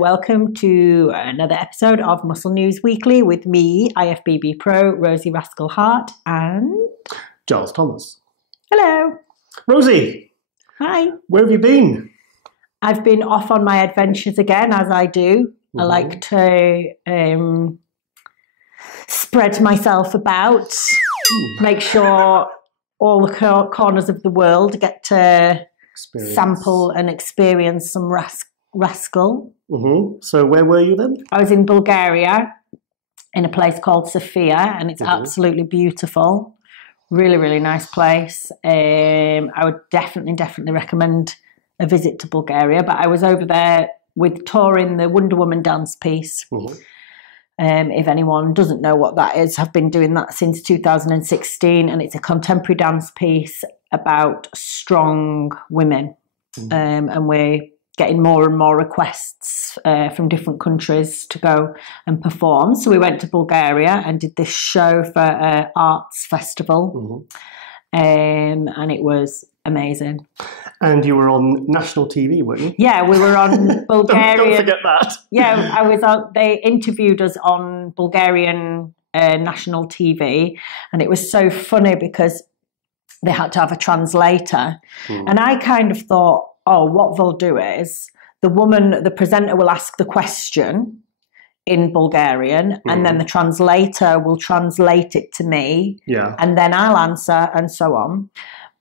and welcome to another episode of Muscle News Weekly with me, IFBB Pro, Rosie Rascal Hart, and Giles Thomas. Hello. Rosie. Hi. Where have you been? I've been off on my adventures again, as I do. I like to spread myself about, make sure all the corners of the world get to sample and experience some Rascal. So where were you then? I was in Bulgaria in a place called Sofia, and it's absolutely beautiful. Really, really nice place. I would definitely recommend a visit to Bulgaria. But I was over there with touring the Wonder Woman dance piece. If anyone doesn't know what that is, I've been doing that since 2016, and it's a contemporary dance piece about strong women. And we're getting more and more requests from different countries to go and perform. So we went to Bulgaria and did this show for an arts festival. And it was amazing. And you were on national TV, weren't you? Yeah, we were on Bulgarian. Don't forget that. Yeah, I was on. They interviewed us on Bulgarian national TV, and it was so funny because they had to have a translator. And I kind of thought, oh, what they'll do is the presenter will ask the question in Bulgarian, and then the translator will translate it to me, and then I'll answer, and so on.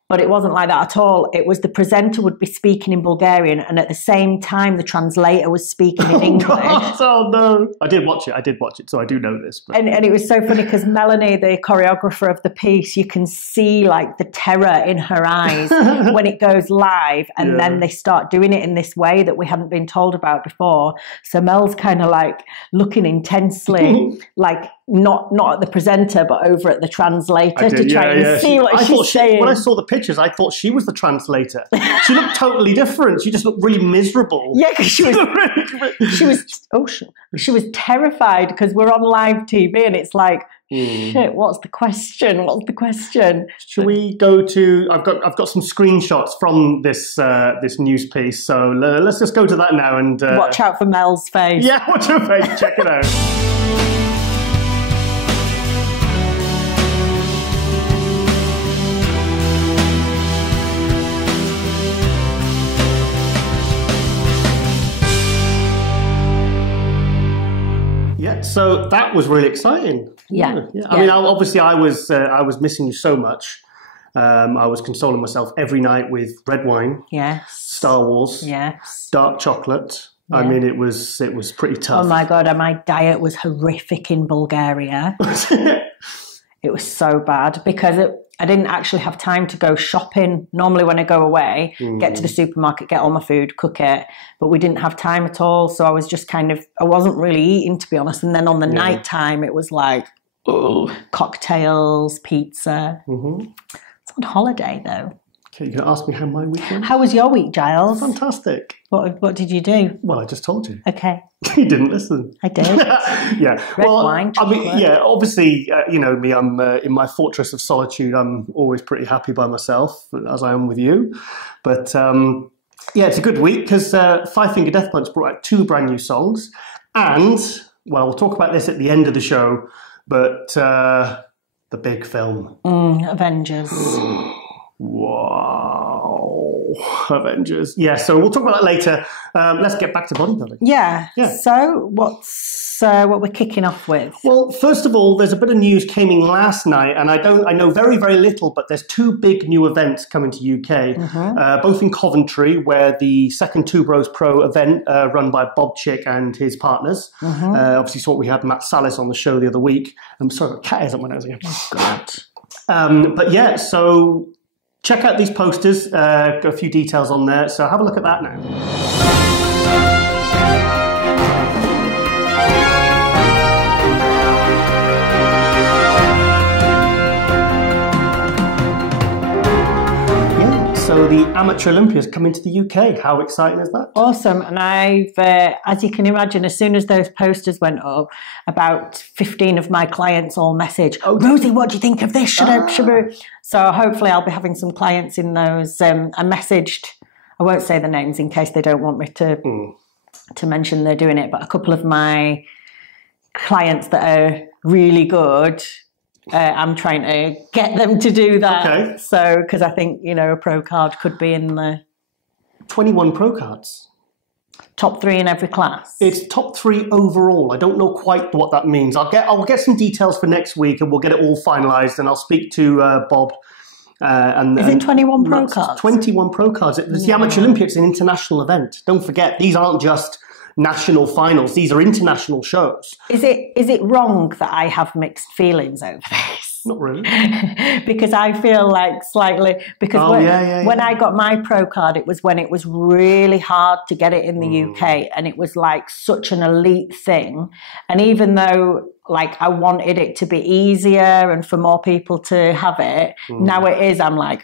But it wasn't like that at all. It was the presenter would be speaking in Bulgarian, and at the same time, the translator was speaking in English. Oh, no. I did watch it, so I do know this. But. And it was so funny because Melanie, the choreographer of the piece, you can see like the terror in her eyes when it goes live, and then they start doing it in this way that we hadn't been told about before. So Mel's kind of like looking intensely, like not at the presenter, but over at the translator to try and see what she's saying. When I saw the pictures, I thought she was the translator. She looked totally different. She just looked really miserable. Yeah, because she was terrified because we're on live TV and it's like, shit, what's the question? What's the question? Should we go to? I've got some screenshots from this news piece, so let's just go to that now and watch out for Mel's face. Yeah, watch her face. Check it out. So that was really exciting. Yeah. I mean, obviously, I was missing you so much. I was consoling myself every night with red wine, Star Wars, dark chocolate. Yeah. I mean, it was pretty tough. Oh my God, and my diet was horrific in Bulgaria. It was so bad because I didn't actually have time to go shopping. Normally when I go away, get to the supermarket, get all my food, cook it. But we didn't have time at all. So I was just I wasn't really eating, to be honest. And then on the night time, it was like, cocktails, pizza. It's on holiday though. Okay, you're going to ask me how my week went? How was your week, Giles? Fantastic. What did you do? Well, I just told you. Okay. You didn't listen. I did. Red wine, chocolate. I mean, obviously, you know me, I'm in my fortress of solitude. I'm always pretty happy by myself, as I am with you. But, it's a good week because Five Finger Death Punch brought out 2 brand new songs. And, well, we'll talk about this at the end of the show, but the big film. Avengers. Wow. Avengers. Yeah, so we'll talk about that later. Let's get back to bodybuilding. Yeah. So what we're kicking off with? Well, first of all, there's a bit of news came in last night, and I know very, very little, but there's 2 big new events coming to UK, both in Coventry, where the second Two Bros Pro event run by Bob Chick and his partners. Obviously, saw we had Matt Salis on the show the other week. I'm sorry, the cat is up my nose again. Oh, God. But yeah, so check out these posters, got a few details on there, so have a look at that now. So the Amateur Olympia's coming to the UK. How exciting is that? Awesome. And I've, as you can imagine, as soon as those posters went up, about 15 of my clients all message, Rosie, what do you think of this? Should I? So hopefully I'll be having some clients in those. I messaged, I won't say the names in case they don't want me to to mention they're doing it, but a couple of my clients that are really good, I'm trying to get them to do that. Okay. So, because I think, you know, a pro card could be in the 21 pro cards. Top 3 in every class. It's top 3 overall. I don't know quite what that means. I'll get some details for next week, and we'll get it all finalised. And I'll speak to Bob. Is it 21 pro cards? 21 pro cards. It's the Amateur Olympia. It's an international event. Don't forget, these aren't just national finals. These are international shows. Is it wrong that I have mixed feelings over this? Not really. Because I feel like slightly, because when I got my pro card, it was when it was really hard to get it in the UK, and it was like such an elite thing. And even though like I wanted it to be easier and for more people to have it, now it is, I'm like,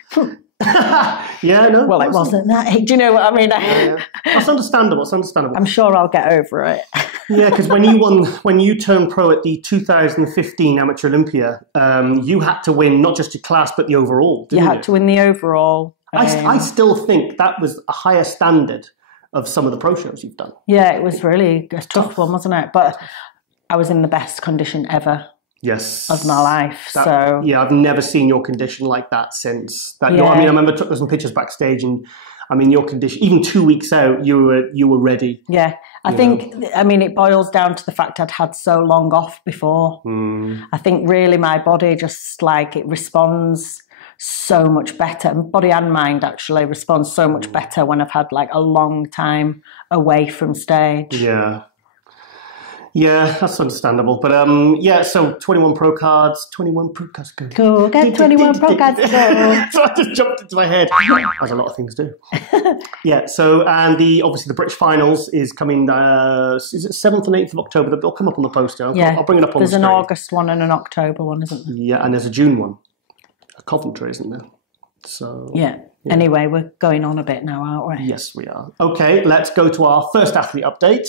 yeah, no. Well, it wasn't that. Do you know what I mean? That's understandable. It's understandable. I'm sure I'll get over it. Yeah, because when you turned pro at the 2015 Amateur Olympia, you had to win not just your class but the overall. Didn't you had to win the overall. I still think that was a higher standard of some of the pro shows you've done. Yeah, it was really a tough one, wasn't it? But I was in the best condition ever. Yes, of my life. So yeah, I've never seen your condition like that since that. I mean, I remember took some pictures backstage, and I mean, your condition, even 2 weeks out, you were ready. Yeah, I think. I mean, it boils down to the fact I'd had so long off before. I think really my body just like it responds so much better. Body and mind actually responds so much better when I've had like a long time away from stage. Yeah. Yeah, that's understandable. But yeah, so 21 pro cards, 21 pro cards. Go get 21 pro cards. Go. So I just jumped into my head, as a lot of things do. Yeah, so and obviously the British finals is coming, is it 7th and 8th of October? They'll come up on the poster. I'll bring it up on the screen. There's an August one and an October one, isn't there? Yeah, and there's a June one. A Coventry, isn't there? So yeah. Anyway, we're going on a bit now, aren't we? Yes, we are. Okay, let's go to our first athlete update.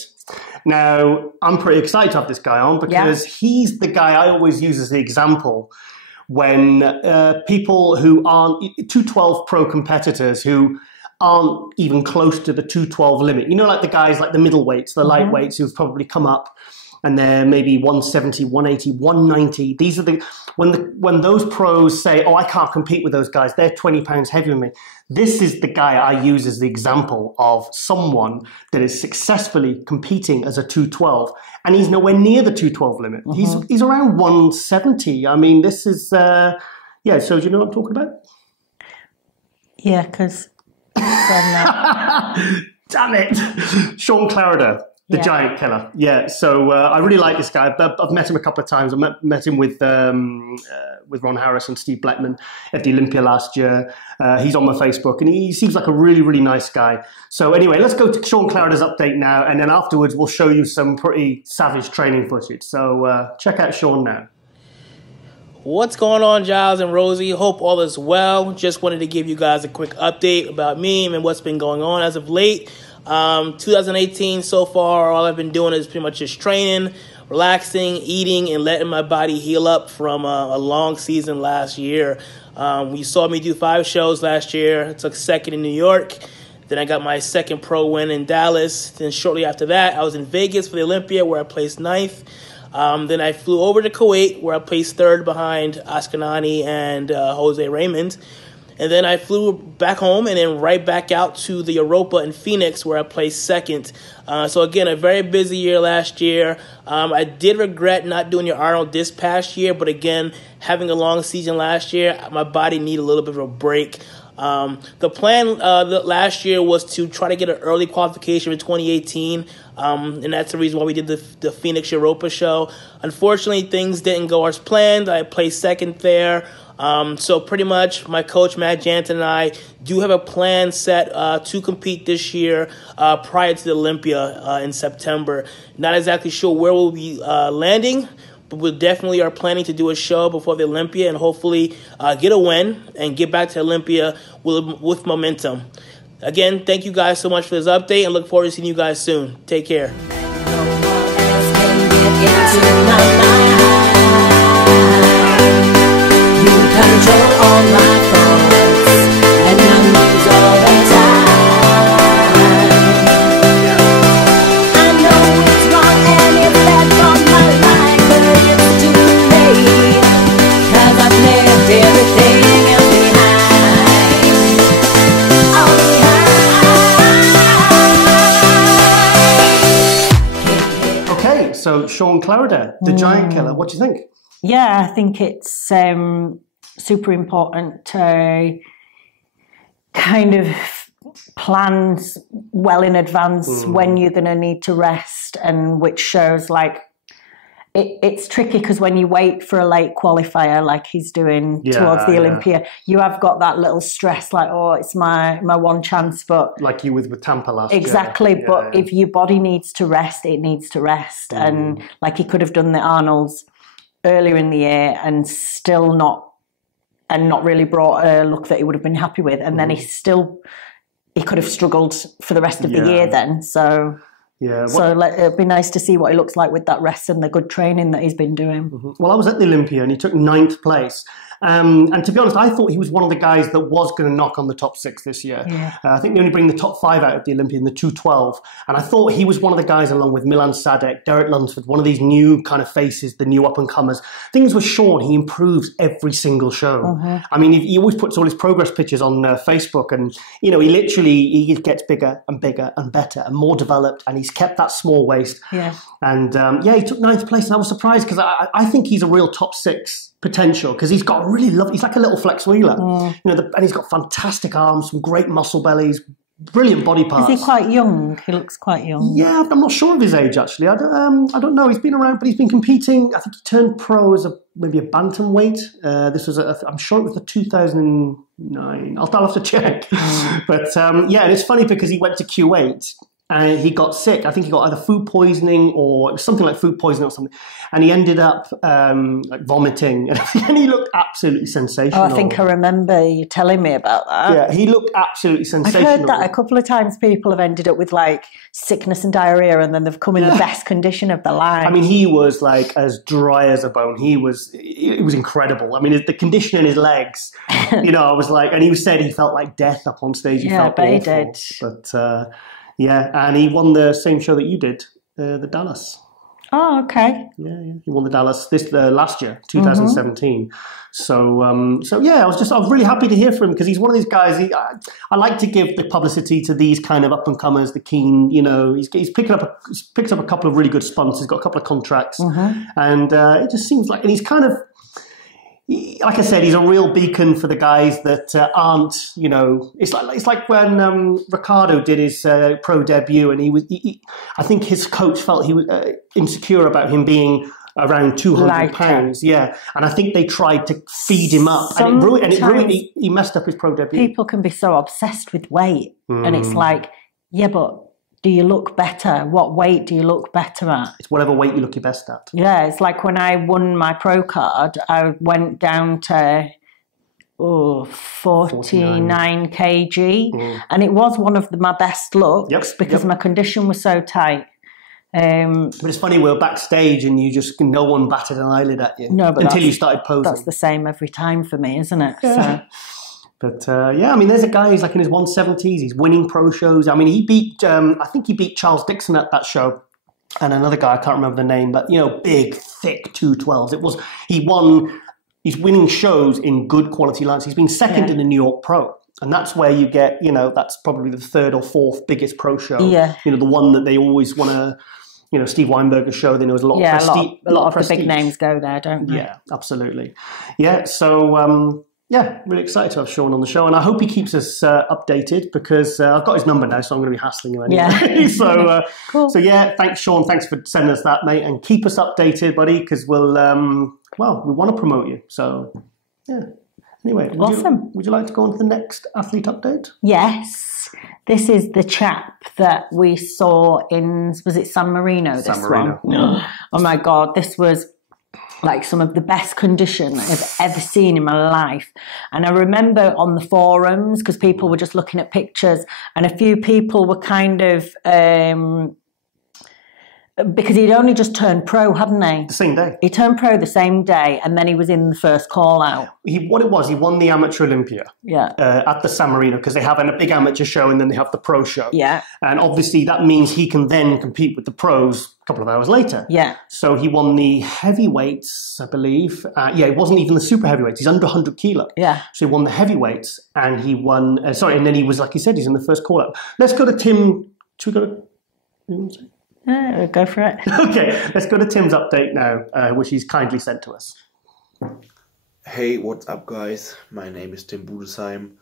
Now, I'm pretty excited to have this guy on because he's the guy I always use as the example when people who aren't 212 pro competitors who aren't even close to the 212 limit. You know, like the guys like the middleweights, the lightweights who've probably come up and they're maybe 170, 180, 190. These are when those pros say, oh, I can't compete with those guys, they're 20 pounds heavier than me. This is the guy I use as the example of someone that is successfully competing as a 212, and he's nowhere near the 212 limit. He's around 170. I mean, this is, so do you know what I'm talking about? Yeah, because... Damn it! Shaun Clarida. The giant killer. Yeah, so I really like this guy. I've met him a couple of times. I met him with Ron Harris and Steve Blechman at the Olympia last year. He's on my Facebook, and he seems like a really, really nice guy. So anyway, let's go to Shaun Clarida's update now, and then afterwards we'll show you some pretty savage training footage. So check out Shaun now. What's going on, Giles and Rosie? Hope all is well. Just wanted to give you guys a quick update about me and what's been going on as of late. 2018 so far, all I've been doing is pretty much just training, relaxing, eating, and letting my body heal up from a long season last year. You saw me do 5 shows last year. I took second in New York. Then I got my second pro win in Dallas. Then shortly after that, I was in Vegas for the Olympia where I placed 9th. Then I flew over to Kuwait where I placed 3rd behind Askanani and Jose Raymond. And then I flew back home and then right back out to the Europa in Phoenix where I placed 2nd. So again, a very busy year last year. I did regret not doing your Arnold this past year, but again, having a long season last year, my body needed a little bit of a break. The plan last year was to try to get an early qualification in 2018, and that's the reason why we did the Phoenix Europa show. Unfortunately, things didn't go as planned. I placed 2nd there. So pretty much my coach, Matt Jansen, and I do have a plan set to compete this year prior to the Olympia in September. Not exactly sure where we'll be landing, but we definitely are planning to do a show before the Olympia and hopefully get a win and get back to Olympia with momentum. Again, thank you guys so much for this update and look forward to seeing you guys soon. Take care. Control all my thoughts and my moods all the time. Shaun Clarida, the giant killer. What do you think? Yeah, I think it's super important to kind of plan well in advance when you're going to need to rest, and which shows like it's tricky because when you wait for a late qualifier like he's doing towards the Olympia, you have got that little stress like, oh, it's my one chance. But like you with Tampa last year. Exactly, but if your body needs to rest, it needs to rest. And like he could have done the Arnolds earlier in the year and still not really brought a look that he would have been happy with. And then he could have struggled for the rest of the year then. So... Yeah. It'd be nice to see what he looks like with that rest and the good training that he's been doing. Well, I was at the Olympia and he took 9th place. And to be honest, I thought he was one of the guys that was going to knock on the top 6 this year. Yeah. I think they only bring the top 5 out of the Olympia in the 212. And I thought he was one of the guys, along with Milan Sadek, Derek Lunsford, one of these new kind of faces, the new up-and-comers. Things with Shaun, he improves every single show. I mean, he always puts all his progress pictures on Facebook, and, you know, he gets bigger and bigger and better and more developed, and he's kept that small waist. Yeah. And, he took 9th place, and I was surprised because I think he's a real top 6 potential, because he's got really lovely, he's like a little flex wheeler, you know, and he's got fantastic arms, some great muscle bellies, brilliant body parts. Is he quite young? He looks quite young. Yeah, I'm not sure of his age actually. I don't know. He's been around, but he's been competing. I think he turned pro as maybe a bantamweight. This was I'm sure it was the 2009. I'll have to check. But and it's funny because he went to Q8. And he got sick. I think he got either food poisoning or it was something like food poisoning or something. And he ended up like vomiting. And he looked absolutely sensational. Oh, I think I remember you telling me about that. Yeah, he looked absolutely sensational. I've heard that a couple of times. People have ended up with like sickness and diarrhea, and then they've come in the best condition of their life. I mean, he was like as dry as a bone. It was incredible. I mean, the condition in his legs, you know, I was like, and he said he felt like death up on stage. He felt awful. He did. But, yeah, and he won the same show that you did, the Dallas. Oh, okay. Yeah, he won the Dallas last year, 2017. So I was really happy to hear from him, because he's one of these guys. I like to give the publicity to these kind of up and comers, the keen. You know, he's picked up a couple of really good sponsors, he's got a couple of contracts, and it just seems like, and he's kind of. Like I said, he's a real beacon for the guys that aren't, you know, it's like when Ricardo did his pro debut, and I think his coach felt he was insecure about him being around 200 pounds. Yeah. And I think they tried to feed him up, and it ruined, he messed up his pro debut. People can be so obsessed with weight, and it's like, yeah, but do you look better? What weight do you look better at? It's whatever weight you look your best at. Yeah, it's like when I won my pro card, I went down to 49 kg, and it was one of my best looks because my condition was so tight. But it's funny, we're backstage and no one batted an eyelid at you until you started posing. That's the same every time for me, isn't it? Yeah. So. But I mean, there's a guy who's like in his 170s. He's winning pro shows. I mean, he beat, I think he beat Charles Dixon at that show, and another guy, I can't remember the name, but, you know, big, thick 212s. He's winning shows in good quality lines. He's been second in the New York Pro. And that's where you get, you know, that's probably the 3rd or 4th biggest pro show. Yeah. You know, the one that they always want to, you know, Steve Weinberger's show, they know there's a lot of prestige. A lot of the big names go there, don't they? Yeah, absolutely. Yeah, so... really excited to have Shaun on the show, and I hope he keeps us updated, because I've got his number now, so I'm going to be hassling him anyway. Yeah. Cool. So yeah, thanks Shaun, thanks for sending us that, mate, and keep us updated, buddy, because we want to promote you. So yeah. Anyway, awesome. Would you like to go on to the next athlete update? Yes. This is the chap that we saw in, was it San Marino? San Marino. Yeah. Oh my God, this was like some of the best condition I've ever seen in my life. And I remember on the forums, because people were just looking at pictures, and a few people were kind of, because he'd only just turned pro, hadn't he? The same day. He turned pro the same day, and then he was in the first call out. He won the Amateur Olympia at the San Marino, because they have a big amateur show and then they have the pro show. Yeah. And obviously that means he can then compete with the pros a couple of hours later. Yeah. So he won the heavyweights, I believe. It wasn't even the super heavyweights. He's under 100 kilo. Yeah. So he won the heavyweights, and he won, and then he was, like you said, he's in the first call out. Let's go to Tim. Should we go to... Go for it. Okay, let's go to Tim's update now, which he's kindly sent to us. Hey, what's up, guys? My name is Tim Budesheim.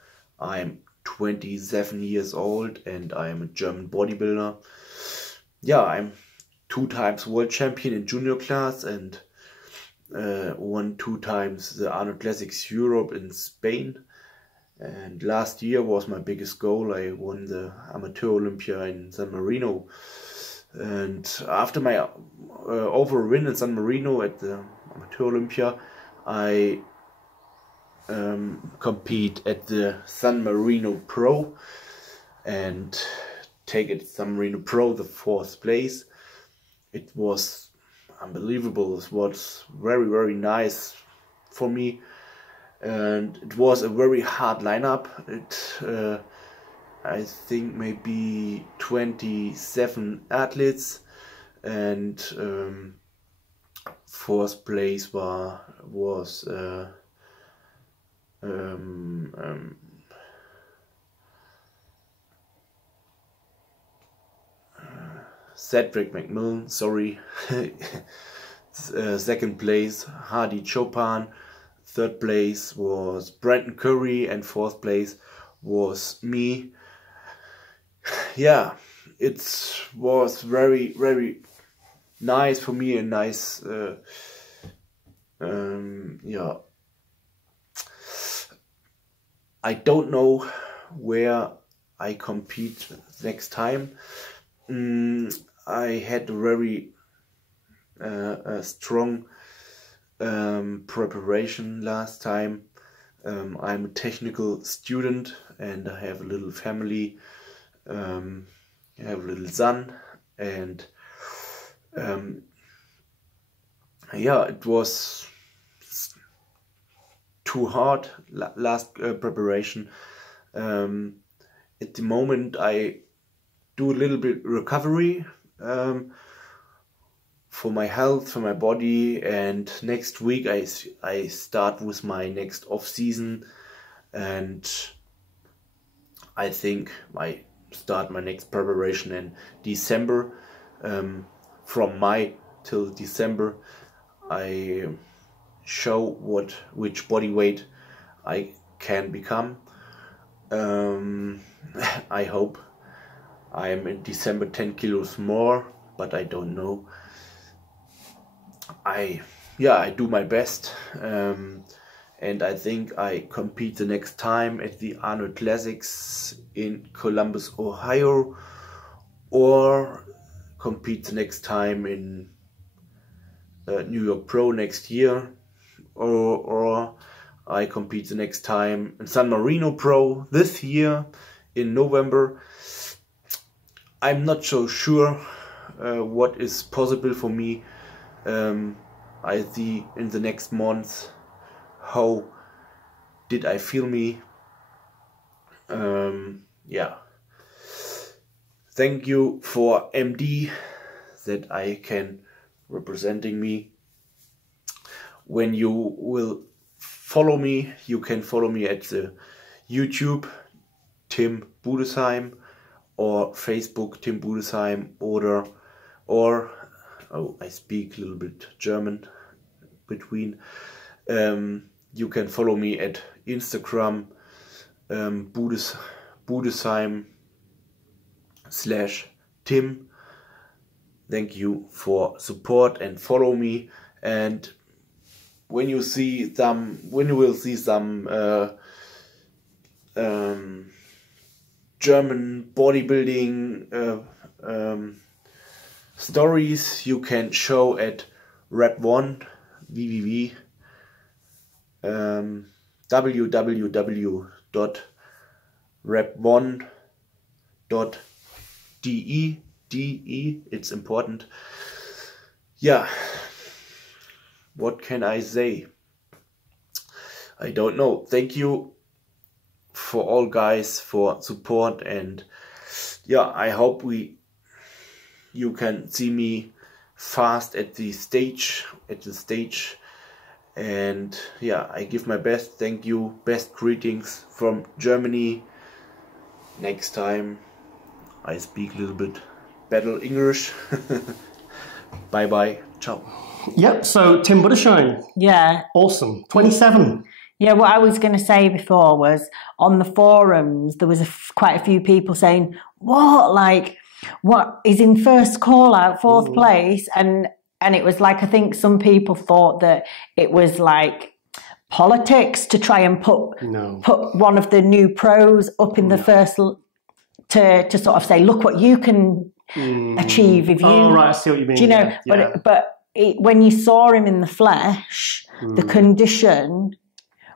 I'm 27 years old and I am a German bodybuilder. Yeah, I'm 2 times world champion in junior class and won 2 times the Arnold Classics Europe in Spain. And last year was my biggest goal. I won the Amateur Olympia in San Marino. And after my overall win in San Marino at the Amateur Olympia, I compete at the San Marino Pro and take it San Marino Pro the 4th place. It was unbelievable. It was very, very nice for me, and it was a very hard lineup. I think maybe 27 athletes, and 4th place was Cedric McMillan, sorry. 2nd place, Hardy Chopin. 3rd place was Brandon Curry, and 4th place was me. Yeah, it was very, very nice for me, and nice, yeah. I don't know where I compete next time. I had a very strong preparation last time. I'm a technical student and I have a little family. I have a little son, and yeah, it was too hard last preparation. At the moment I do a little bit recovery for my health, for my body, and next week I start with my next off season, and I think I start my next preparation in December. From May till December I show which body weight I can become. I hope I am in December 10 kilos more, but I don't know. I do my best, and I think I compete the next time at the Arnold Classics in Columbus, Ohio, or compete the next time in New York Pro next year, or I compete the next time in San Marino Pro this year in November. I'm not so sure what is possible for me. I see in the next month how did I feel me. Yeah. Thank you for MD that I can representing me. When you will follow me, you can follow me at the YouTube Tim Budesheim, or Facebook Tim Budesheim, or oh, I speak a little bit German between. You can follow me at Instagram Budesheim/Tim. Thank you for support and follow me. And when you will see some German bodybuilding stories, you can show at Rep1 www www.rep1.de. It's important. Yeah, what can I say? I don't know. Thank you for all guys for support, and yeah, I hope you can see me fast at the stage, and yeah, I give my best. Thank you. Best greetings from Germany. Next time I speak a little bit battle English. Bye bye. Ciao. Yep, so Tim Buttershine. Yeah. Awesome. 27. Yeah, what I was going to say before was on the forums, there was quite a few people saying, what is in first call out, fourth place? And it was like, I think some people thought that it was like politics to try and put one of the new pros up in the first, to sort of say, look what you can achieve if you... Oh, right, I see what you mean. Do you know? Yeah. But when you saw him in the flesh, the condition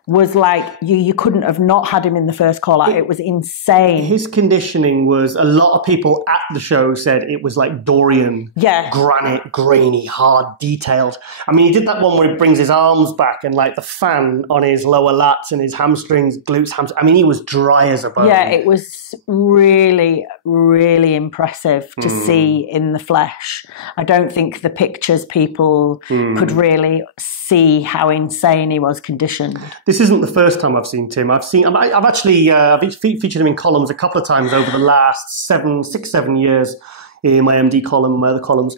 was like you couldn't have not had him in the first call out. It was insane. His conditioning was, a lot of people at the show said it was like Dorian. Yeah. Granite, grainy, hard, detailed. I mean, he did that one where he brings his arms back and like the fan on his lower lats and his hamstrings, glutes, I mean, he was dry as a bone. Yeah, it was really, really impressive to see in the flesh. I don't think the pictures people could really see how insane he was conditioned. This isn't the first time I've seen Tim. I've actually featured him in columns a couple of times over the last 7 years in my MD column and my other columns.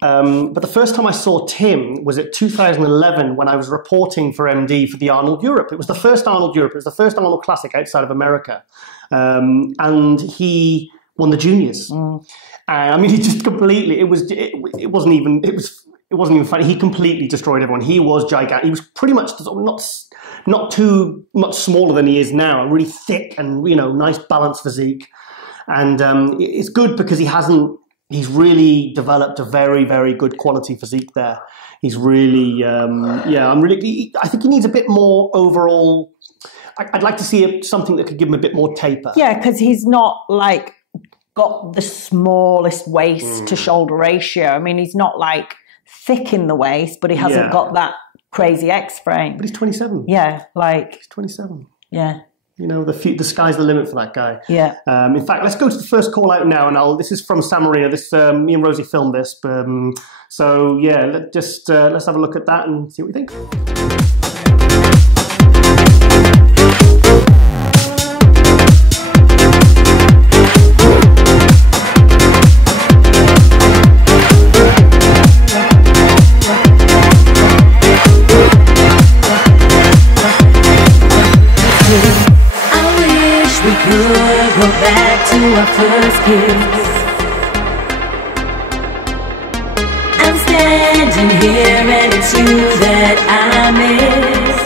But the first time I saw Tim was at 2011 when I was reporting for MD for the Arnold Europe. It was the first Arnold Europe. It was the first Arnold Classic outside of America. And he won the juniors. I mean, he just completely, it wasn't even funny. He completely destroyed everyone. He was gigantic. He was pretty much not too much smaller than he is now. Really thick and, nice balanced physique. And it's good because he's really developed a very, very good quality physique there. He's really, I think he needs a bit more overall. I'd like to see something that could give him a bit more taper. Yeah, because he's not like got the smallest waist to shoulder ratio. I mean, he's not like thick in the waist, but he hasn't got that crazy X frame. But he's 27. Yeah, like he's 27. Yeah. The sky's the limit for that guy. Yeah. In fact, let's go to the first call out now, and this is from San Marino. Me and Rosie filmed this. So yeah, let's have a look at that and see what we think. Go back to our first kiss. I'm standing here and it's you that I miss.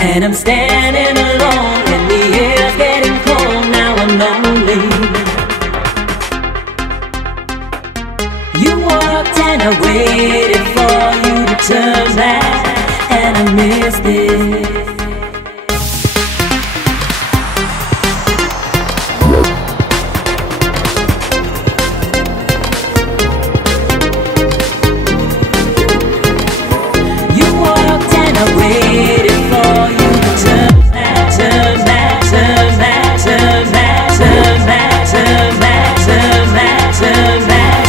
And I'm standing alone and the air's getting cold. Now I'm lonely. You walked and I waited for you to turn back, and I missed it. Turn back.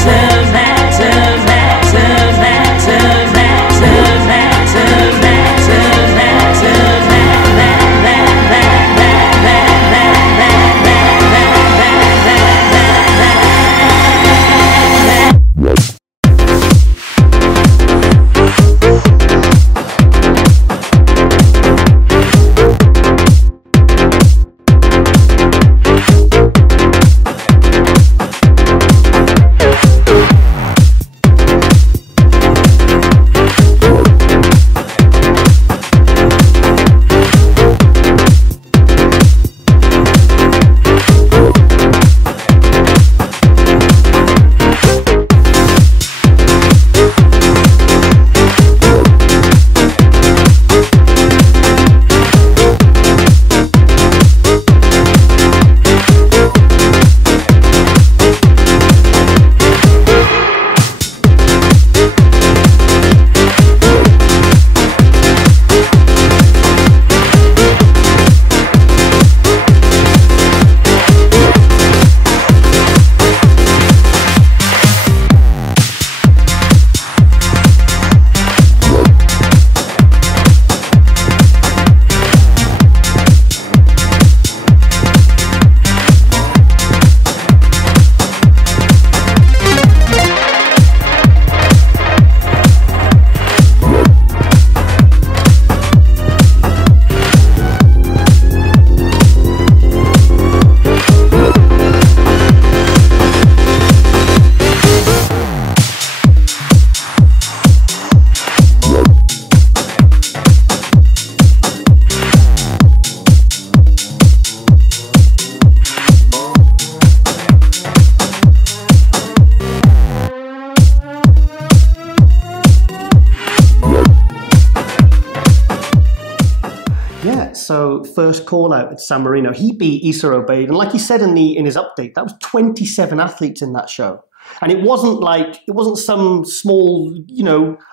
Yeah, so first call out at San Marino. He beat Issa Obeid. And like he said in his update, that was 27 athletes in that show. And it wasn't some small,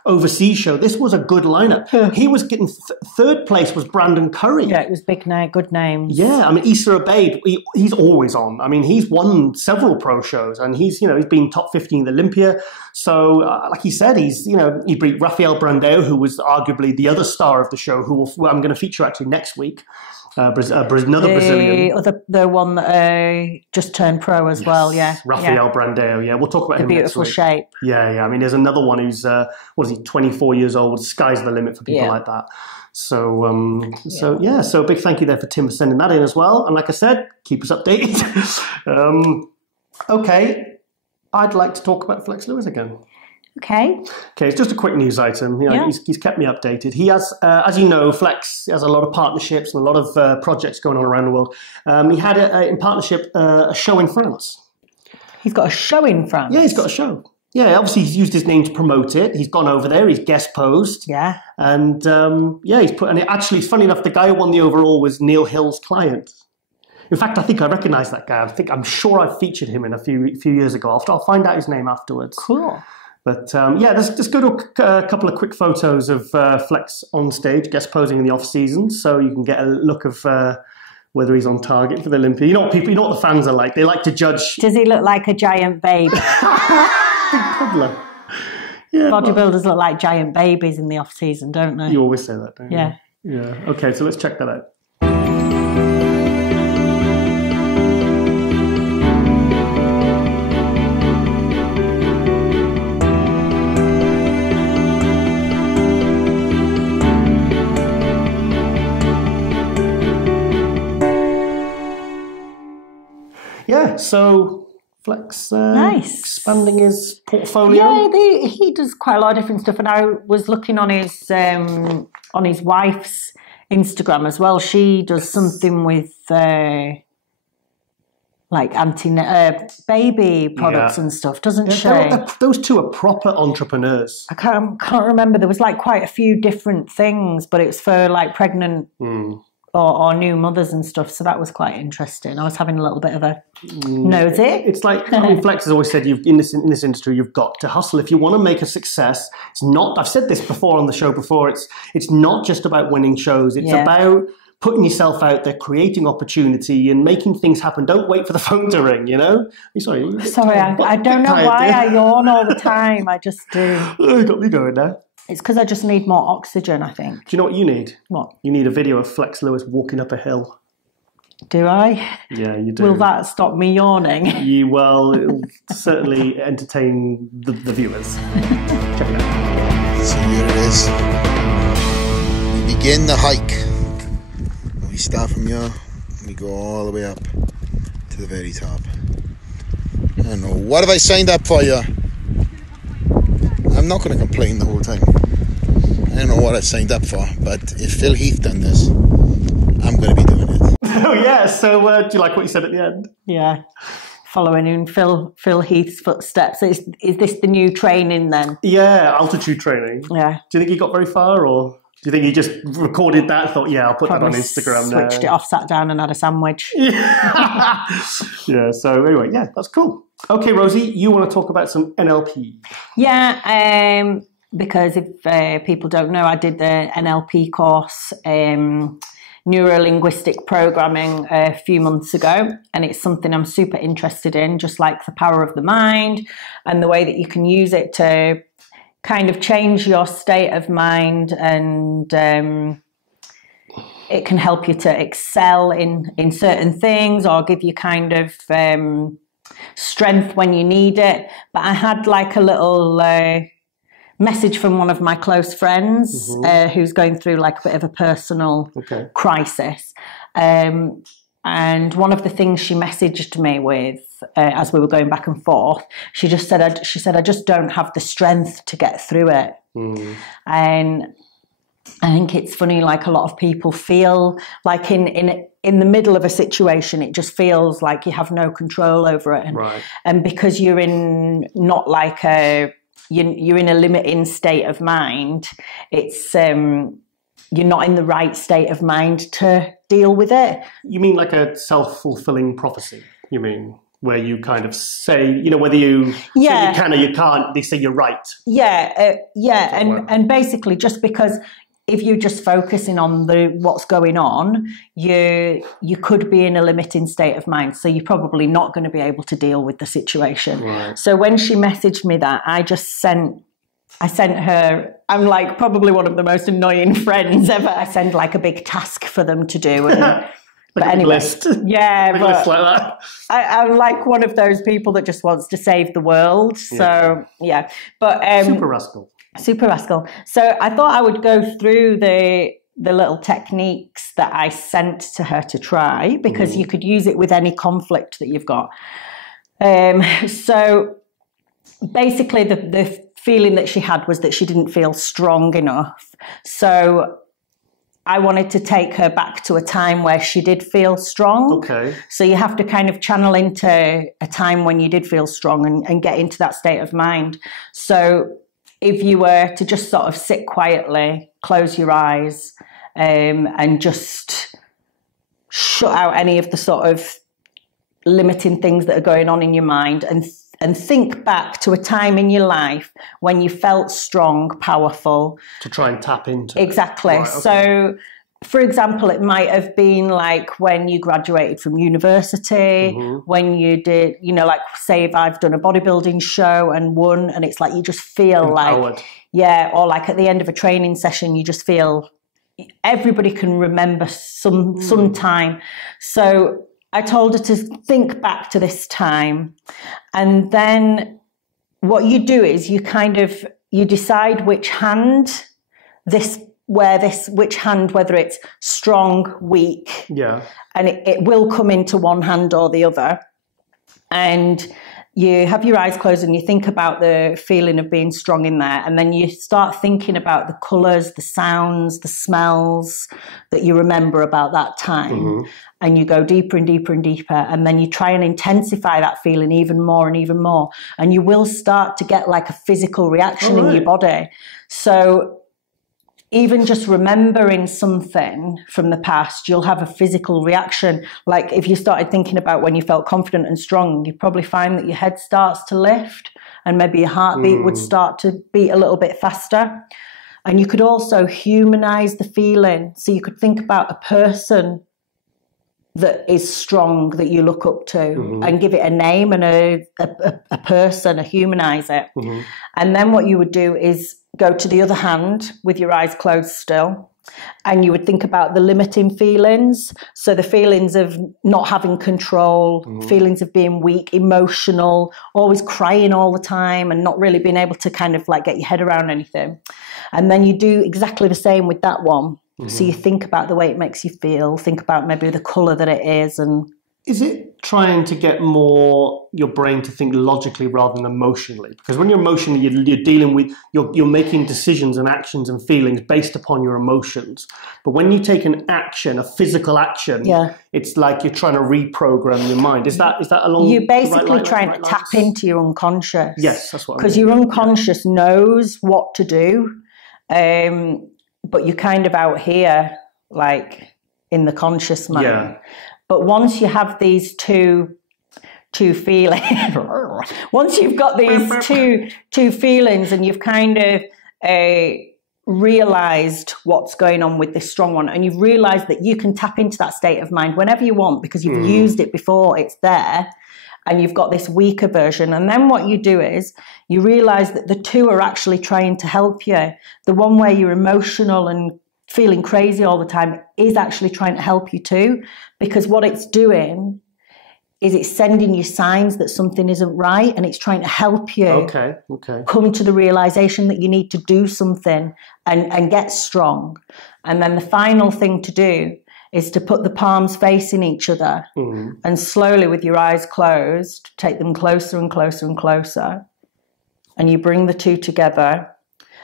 overseas show. This was a good lineup. Yeah. He was getting third place was Brandon Curry. Yeah, it was good names. Yeah, I mean, Issa Obeid, he's always on. I mean, he's won several pro shows and he's been top 15 at Olympia. So, like he said, he beat Rafael Brandão, who was arguably the other star of the show, who I'm going to feature actually next week. Another Brazilian. The one that just turned pro as well, yeah. Rafael Brandão, yeah. We'll talk about him next week. The beautiful shape. Yeah. I mean, there's another one who's, 24 years old. Sky's the limit for people like that. So, so big thank you there for Tim for sending that in as well. And like I said, keep us updated. Okay, I'd like to talk about Flex Lewis again. Okay, it's just a quick news item. He's kept me updated. He has, as you know, Flex has a lot of partnerships and a lot of projects going on around the world. He had in partnership a show in France. He's got a show in France? Yeah, he's got a show. Yeah, obviously he's used his name to promote it. He's gone over there. He's guest posed. Yeah. And he's put. And actually, it's funny enough. The guy who won the overall was Neil Hill's client. In fact, I think I recognise that guy. I'm sure I featured him in a few years ago. I'll find out his name afterwards. Cool. But let's go to a couple of quick photos of Flex on stage, guest posing in the off season, so you can get a look of whether he's on target for the Olympia. You know what the fans are like. They like to judge. Does he look like a giant baby? Big toddler. Yeah, bodybuilders look like giant babies in the off season, don't they? You always say that, don't you? Yeah. Yeah. Okay, so let's check that out. Yeah, so Flex nice. Expanding his portfolio. Yeah, he does quite a lot of different stuff, and I was looking on his wife's Instagram as well. She does something with like baby products and stuff, doesn't she? Those two are proper entrepreneurs. I can't remember. There was like quite a few different things, but it was for like pregnant. Or new mothers and stuff, so that was quite interesting. I was having a little bit of a nosy. It's like Flex has always said, in this industry, you've got to hustle if you want to make a success. It's not. I've said this before on the show before. It's not just about winning shows. It's about putting yourself out there, creating opportunity, and making things happen. Don't wait for the phone to ring. Sorry, I don't know why I yawn all the time. I just do. You got me going now. It's because I just need more oxygen, I think. Do you know what you need? What? You need a video of Flex Lewis walking up a hill. Do I? Yeah, you do. Will that stop me yawning? It'll certainly entertain the viewers. Check it out. So here it is. We begin the hike. We start from here and we go all the way up to the very top. I don't know. What have I signed up for you? I'm not going to complain the whole time. I don't know what I've signed up for, but if Phil Heath done this, I'm going to be doing it. Oh yeah, so do you like what you said at the end? Yeah, following in Phil Heath's footsteps. Is this the new training then? Yeah, altitude training. Yeah. Do you think he got very far, or do you think he just recorded that and thought, yeah, I'll put that on Instagram now? Switched it off, sat down and had a sandwich. Yeah, so anyway, yeah, that's cool. Okay, Rosie, you want to talk about some NLP? Yeah, because if people don't know, I did the NLP course, Neuro Linguistic Programming, a few months ago, and it's something I'm super interested in, just like the power of the mind and the way that you can use it to kind of change your state of mind, and it can help you to excel in certain things or give you kind of strength when you need it. But I had like a little message from one of my close friends who's going through like a bit of a personal crisis. And one of the things she messaged me with as we were going back and forth, she said, I just don't have the strength to get through it. And I think it's funny, like a lot of people feel like in the middle of a situation, it just feels like you have no control over it. And because you're in not like you're in a limiting state of mind, it's you're not in the right state of mind to deal with it. You mean like a self-fulfilling prophecy? You mean where you kind of say, you know, whether you say you can or you can't, they say you're right. And basically just because if you're just focusing on what's going on, you could be in a limiting state of mind. So you're probably not going to be able to deal with the situation. Right. So when she messaged me that, I sent her, I'm like probably one of the most annoying friends ever. I send like a big task for them to do. And, but anyway, list. Yeah, big but list like that. I'm like one of those people that just wants to save the world. So yeah, but Super Rascal. So I thought I would go through the little techniques that I sent to her to try, because you could use it with any conflict that you've got. So basically the feeling that she had was that she didn't feel strong enough. So I wanted to take her back to a time where she did feel strong. Okay. So you have to kind of channel into a time when you did feel strong and get into that state of mind. So if you were to just sort of sit quietly, close your eyes, and just shut out any of the sort of limiting things that are going on in your mind, and think back to a time in your life when you felt strong, powerful. To try and tap into. Exactly. Right, okay. So, for example, it might have been like when you graduated from university, when you did, you know, like say if I've done a bodybuilding show and won, and it's like you just feel empowered. like, or like at the end of a training session, you just feel everybody can remember some time. So I told her to think back to this time, and then what you do is you decide which hand, whether it's strong, weak, and it will come into one hand or the other, and you have your eyes closed and you think about the feeling of being strong in there, and then you start thinking about the colours, the sounds, the smells that you remember about that time, and you go deeper and deeper and deeper, and then you try and intensify that feeling even more and even more, and you will start to get like a physical reaction in your body. So even just remembering something from the past, you'll have a physical reaction. Like if you started thinking about when you felt confident and strong, you'd probably find that your head starts to lift and maybe your heartbeat would start to beat a little bit faster. And you could also humanize the feeling. So you could think about a person that is strong that you look up to and give it a name and a person, humanize it. And then what you would do is go to the other hand with your eyes closed still, and you would think about the limiting feelings. So the feelings of not having control, feelings of being weak, emotional, always crying all the time and not really being able to kind of like get your head around anything. And then you do exactly the same with that one. So you think about the way it makes you feel, think about maybe the colour that it is. And is it trying to get more your brain to think logically rather than emotionally? Because when you're emotionally, you're dealing with, you're making decisions and actions and feelings based upon your emotions. But when you take an action, a physical action, it's like you're trying to reprogram your mind. Is that along? You're basically trying to tap into your unconscious. Yes, that's what I mean. Because your unconscious knows what to do. But you're kind of out here, like in the conscious mind. Yeah. But once you have these two feelings, once you've got these two feelings, and you've kind of realized what's going on with this strong one, and you've realized that you can tap into that state of mind whenever you want because you've used it before, it's there. And you've got this weaker version. And then what you do is you realize that the two are actually trying to help you. The one where you're emotional and feeling crazy all the time is actually trying to help you too, because what it's doing is it's sending you signs that something isn't right, and it's trying to help you come to the realization that you need to do something and get strong. And then the final thing to do is to put the palms facing each other and slowly, with your eyes closed, take them closer and closer and closer. And you bring the two together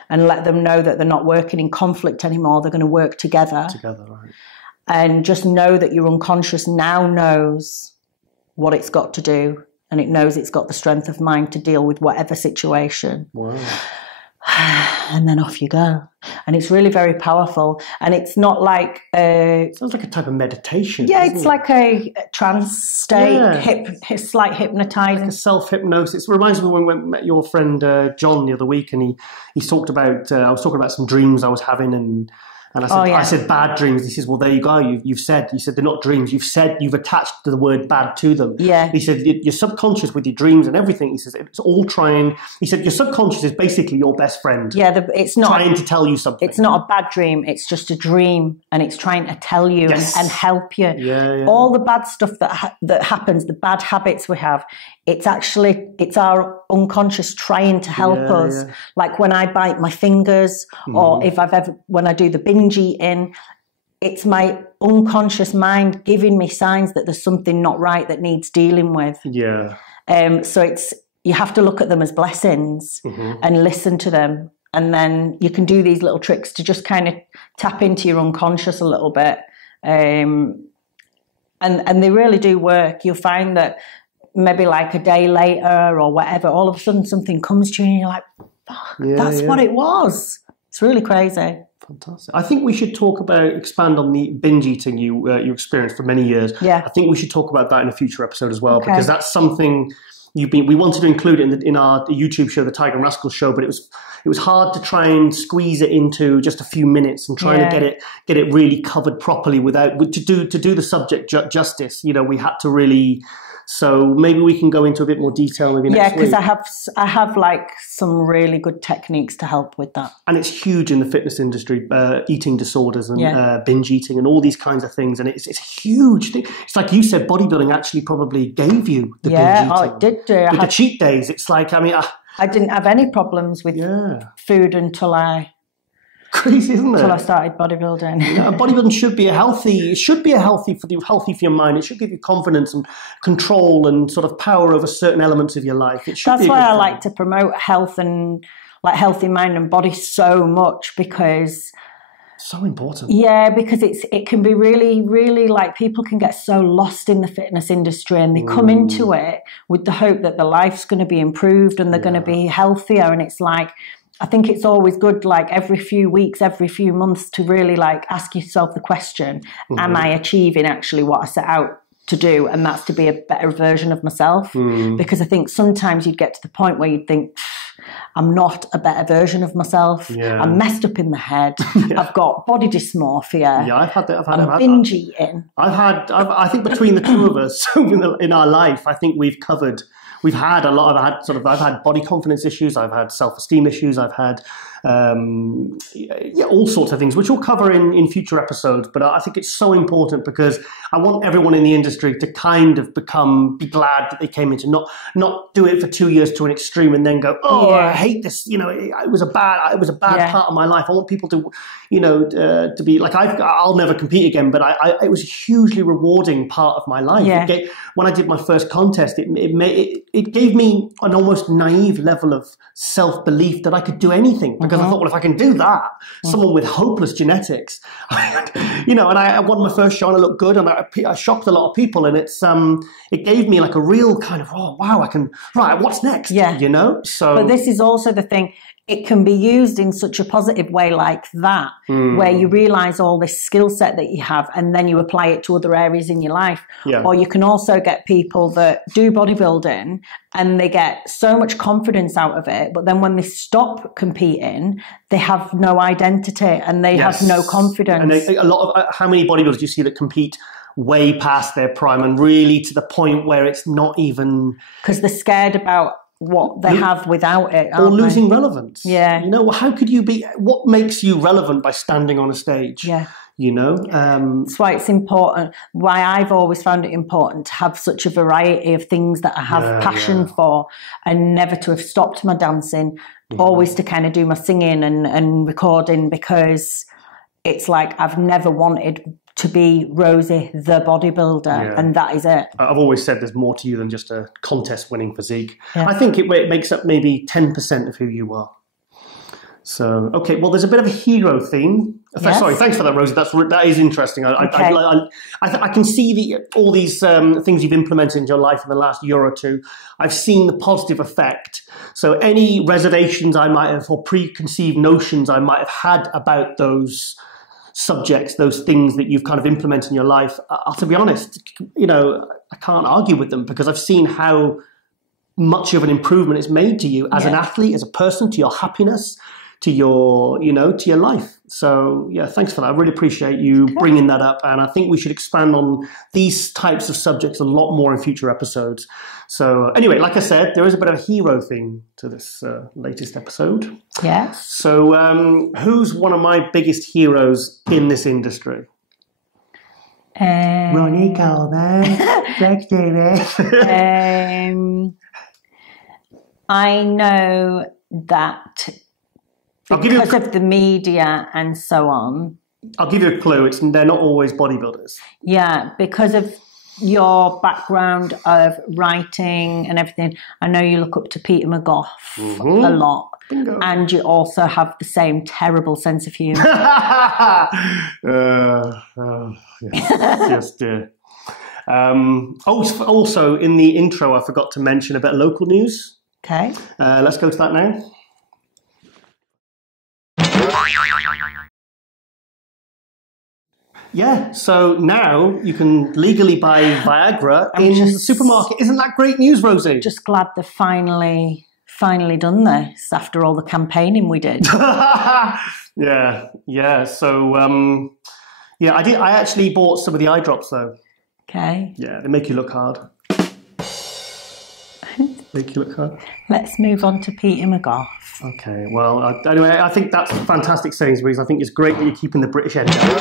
and let them know that they're not working in conflict anymore. They're going to work together. Right. And just know that your unconscious now knows what it's got to do, and it knows it's got the strength of mind to deal with whatever situation. Wow. and then off you go. And it's really very powerful. And it's not like sounds like a type of meditation. Yeah, it's like a trance state, slight hypnotizing. Like a self-hypnosis. It reminds me when we met your friend John the other week, and he talked about, I was talking about some dreams I was having, and I said bad dreams. He says, well, there you go. You said they're not dreams. You've attached the word bad to them. Yeah. He said your subconscious with your dreams and everything. He says it's all trying. He said your subconscious is basically your best friend. Yeah, it's not trying to tell you something. It's not a bad dream. It's just a dream, and it's trying to tell you and help you. Yeah. All the bad stuff that happens, the bad habits we have. It's our unconscious trying to help us. Yeah. Like when I bite my fingers, or when I do the binge eating, it's my unconscious mind giving me signs that there's something not right that needs dealing with. Yeah. So you have to look at them as blessings and listen to them, and then you can do these little tricks to just kind of tap into your unconscious a little bit, and they really do work. You'll find that maybe like a day later or whatever, all of a sudden something comes to you and you're like, fuck, that's what it was. It's really crazy. Fantastic. I think we should expand on the binge eating you experienced for many years. Yeah. I think we should talk about that in a future episode as well, because that's something we wanted to include it in our YouTube show, the Tiger and Rascal show, but it was hard to try and squeeze it into just a few minutes and trying to get it really covered properly to do the subject justice. We had to really. So maybe we can go into a bit more detail maybe next week. Yeah, because I have like some really good techniques to help with that. And it's huge in the fitness industry, eating disorders and binge eating and all these kinds of things. And it's a huge thing. It's like you said, bodybuilding actually probably gave you the binge eating. Yeah, it did do. With the cheat days, it's like, I didn't have any problems with food until crazy, isn't it? Until I started bodybuilding. Bodybuilding should be healthy for your mind. It should give you confidence and control and sort of power over certain elements of your life. That's why I like to promote health and like healthy mind and body so much, because so important. Yeah, because it can be really, really like people can get so lost in the fitness industry, and they come into it with the hope that their life's going to be improved and they're going to be healthier, and it's like, I think it's always good, like every few weeks, every few months, to really like ask yourself the question, am I achieving actually what I set out to do? And that's to be a better version of myself. Because I think sometimes you'd get to the point where you'd think, I'm not a better version of myself. Yeah. I'm messed up in the head. I've got body dysmorphia. Yeah, I've had that. I'm binge eating. I think between the two of us in our life, I think we've had a lot of, I've had body confidence issues, I've had self-esteem issues, I've had all sorts of things, which we'll cover in future episodes. But I think it's so important because I want everyone in the industry to kind of be glad that they came into not do it for 2 years to an extreme and then go, I hate this. It was a bad part of my life. I want people to, to be like, I'll never compete again, but it was a hugely rewarding part of my life. Yeah. When I did my first contest, it gave me an almost naive level of self-belief that I could do anything, because I thought, well, if I can do that, someone with hopeless genetics, and I won my first show and I looked good, and I shocked a lot of people, and it gave me like a real kind of, what's next? Yeah. So, but this is also the thing. It can be used in such a positive way like that, where you realize all this skill set that you have and then you apply it to other areas in your life. Yeah. Or you can also get people that do bodybuilding and they get so much confidence out of it, but then when they stop competing, they have no identity and they have no confidence. And a lot of, how many bodybuilders do you see that compete way past their prime and really to the point where it's not even... Because they're scared about what they have without it, or losing relevance. Yeah. How could you be, what makes you relevant by standing on a stage? Yeah. That's why it's important, why I've always found it important to have such a variety of things that I have passion for, and never to have stopped my dancing, always to kind of do my singing and recording, because it's like I've never wanted to be Rosie the bodybuilder, and that is it. I've always said there's more to you than just a contest winning physique. Yeah. I think it makes up maybe 10% of who you are. So, okay, well, there's a bit of a hero theme. Yes. Sorry, thanks for that, Rosie. That is interesting. Okay. I can see all these things you've implemented in your life in the last year or two. I've seen the positive effect. So any reservations I might have or preconceived notions I might have had about those subjects, those things that you've kind of implemented in your life, to be honest, I can't argue with them because I've seen how much of an improvement it's made to you as an athlete, as a person, to your happiness, to your, to your life. So yeah, thanks for that. I really appreciate you bringing that up. And I think we should expand on these types of subjects a lot more in future episodes. So anyway, like I said, there is a bit of a hero theme to this latest episode. Yes. So who's one of my biggest heroes in this industry? Ronnie Coleman. Thanks, David. I know that because of the media and so on. I'll give you a clue. They're not always bodybuilders. Yeah, because of your background of writing and everything, I know you look up to Peter McGough a lot. Bingo. And you also have the same terrible sense of humour. Yes, dear. Also, in the intro, I forgot to mention a bit of local news. Okay. Let's go to that now. Yeah, so now you can legally buy Viagra in the supermarket. Isn't that great news, Rosie? Just glad they've finally done this after all the campaigning we did. Yeah. So, I actually bought some of the eye drops, though. Okay. Yeah, they make you look hard. Make you look hard. Let's move on to Peter McGough. Okay, well, anyway, I think that's fantastic, Sainsbury's. I think it's great that you're keeping the British end down.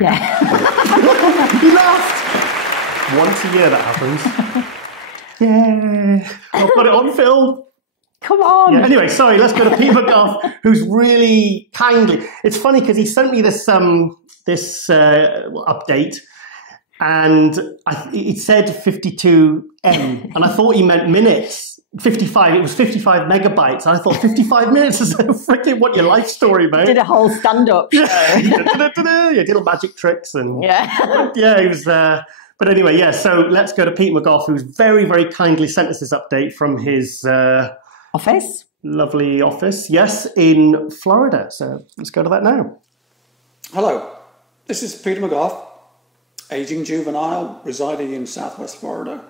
Yeah. You laughed! Once a year that happens. Yeah. I've got it on film. Come on. Yeah, anyway, sorry, let's go to Peter McGough, who's really kindly... It's funny because he sent me this update, and it said 52M, and I thought he meant minutes. 55, it was 55 megabytes. And I thought 55 minutes is freaking what your life story, mate. Did a whole stand-up show. Yeah, did all magic tricks and it was. But anyway, yeah. So let's go to Pete McGough, who's very, very kindly sent us this update from his office. Lovely office, yes, in Florida. So let's go to that now. Hello, this is Peter McGough, aging juvenile, residing in Southwest Florida,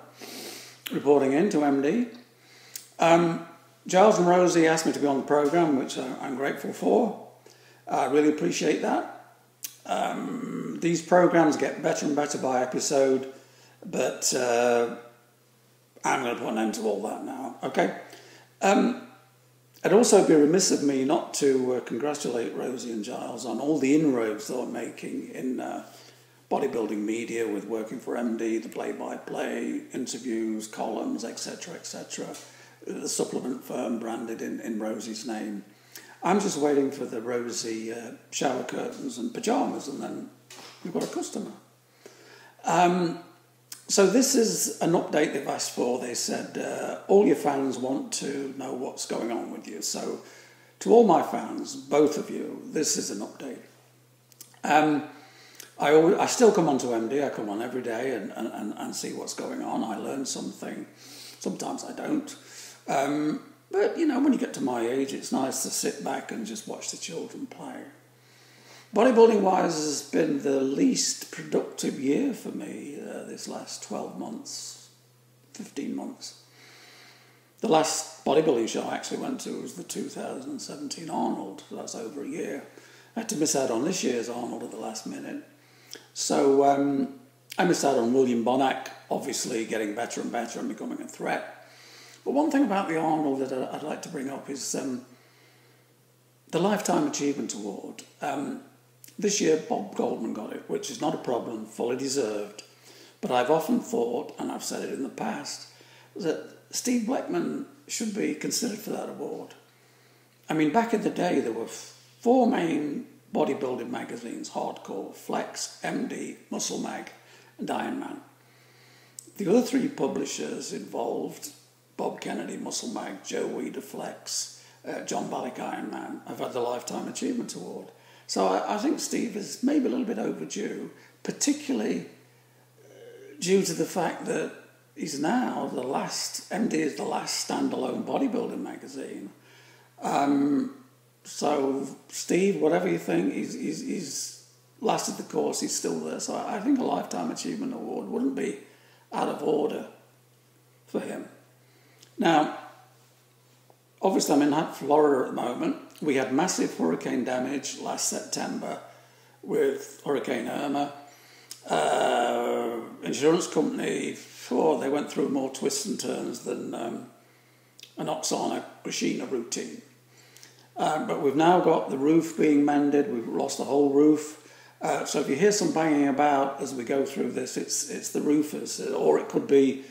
reporting in to MD. Giles and Rosie asked me to be on the program, which I'm grateful for. I really appreciate that. These programs get better and better by episode, but I'm going to put an end to all that now, okay? It'd also be remiss of me not to congratulate Rosie and Giles on all the inroads they're making in bodybuilding media with working for MD, the play-by-play, interviews, columns, etc., etc., the supplement firm branded in Rosie's name. I'm just waiting for the Rosie shower curtains and pyjamas, and then we've got a customer. So this is an update they've asked for. They said, all your fans want to know what's going on with you. So to all my fans, both of you, this is an update. I still come on to MD. I come on every day and see what's going on. I learn something. Sometimes I don't. But, when you get to my age, it's nice to sit back and just watch the children play. Bodybuilding-wise has been the least productive year for me this last 12 months, 15 months. The last bodybuilding show I actually went to was the 2017 Arnold. So that's over a year. I had to miss out on this year's Arnold at the last minute. So I missed out on William Bonac, obviously getting better and better and becoming a threat. But one thing about the Arnold that I'd like to bring up is the Lifetime Achievement Award. This year, Bob Goldman got it, which is not a problem, fully deserved. But I've often thought, and I've said it in the past, that Steve Blechman should be considered for that award. I mean, back in the day, there were 4 main bodybuilding magazines: Hardcore, Flex, MD, Muscle Mag, and Iron Man. The other 3 publishers involved: Bob Kennedy, Muscle Mag, Joe Weider, Flex, John Ballick Ironman, have had the Lifetime Achievement Award. So I think Steve is maybe a little bit overdue, particularly due to the fact that he's now MD is the last standalone bodybuilding magazine. So Steve, whatever you think, he's lasted the course, he's still there. So I think a Lifetime Achievement Award wouldn't be out of order for him. Now, obviously I'm in Florida at the moment. We had massive hurricane damage last September with Hurricane Irma. Insurance company, they went through more twists and turns than an Oksana Krishna routine. But we've now got the roof being mended. We've lost the whole roof. So if you hear some banging about as we go through this, it's the roofers, or it could be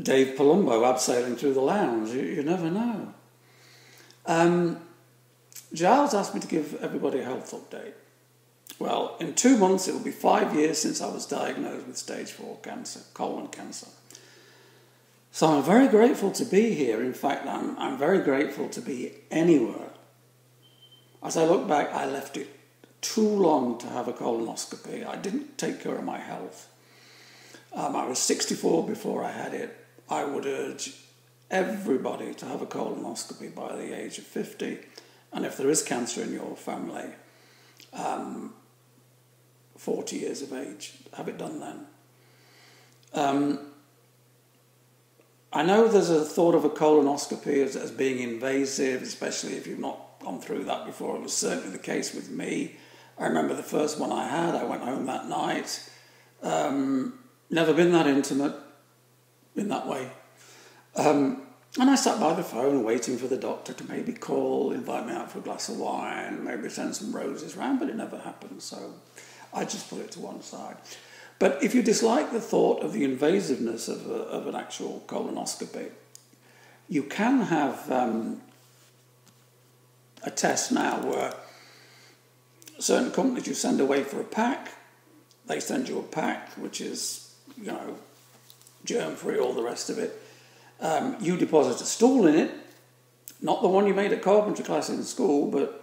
Dave Palumbo abseiling through the lounge. You never know. Giles asked me to give everybody a health update. Well, in 2 months, it will be 5 years since I was diagnosed with stage 4 cancer, colon cancer. So I'm very grateful to be here. In fact, I'm very grateful to be anywhere. As I look back, I left it too long to have a colonoscopy. I didn't take care of my health. I was 64 before I had it. I would urge everybody to have a colonoscopy by the age of 50. And if there is cancer in your family, 40 years of age, have it done then. I know there's a thought of a colonoscopy as being invasive, especially if you've not gone through that before. It was certainly the case with me. I remember the first one I had, I went home that night. Never been that intimate in that way. And I sat by the phone waiting for the doctor to maybe call, invite me out for a glass of wine, maybe send some roses round, but it never happened, so I just put it to one side. But if you dislike the thought of the invasiveness of an actual colonoscopy, you can have a test now where certain companies you send away for a pack, they send you a pack which is, germ-free, all the rest of it. You deposit a stool in it, not the one you made at carpentry class in school, but,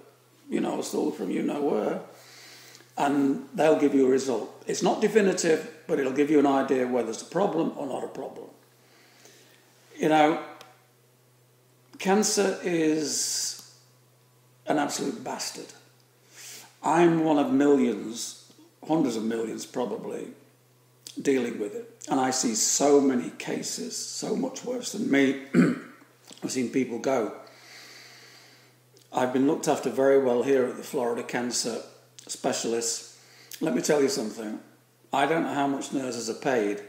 a stool from where, and they'll give you a result. It's not definitive, but it'll give you an idea whether it's a problem or not a problem. Cancer is an absolute bastard. I'm one of millions, hundreds of millions probably, dealing with it. And I see so many cases, so much worse than me. I've seen people go. I've been looked after very well here at the Florida Cancer Specialists. Let me tell you something. I don't know how much nurses are paid,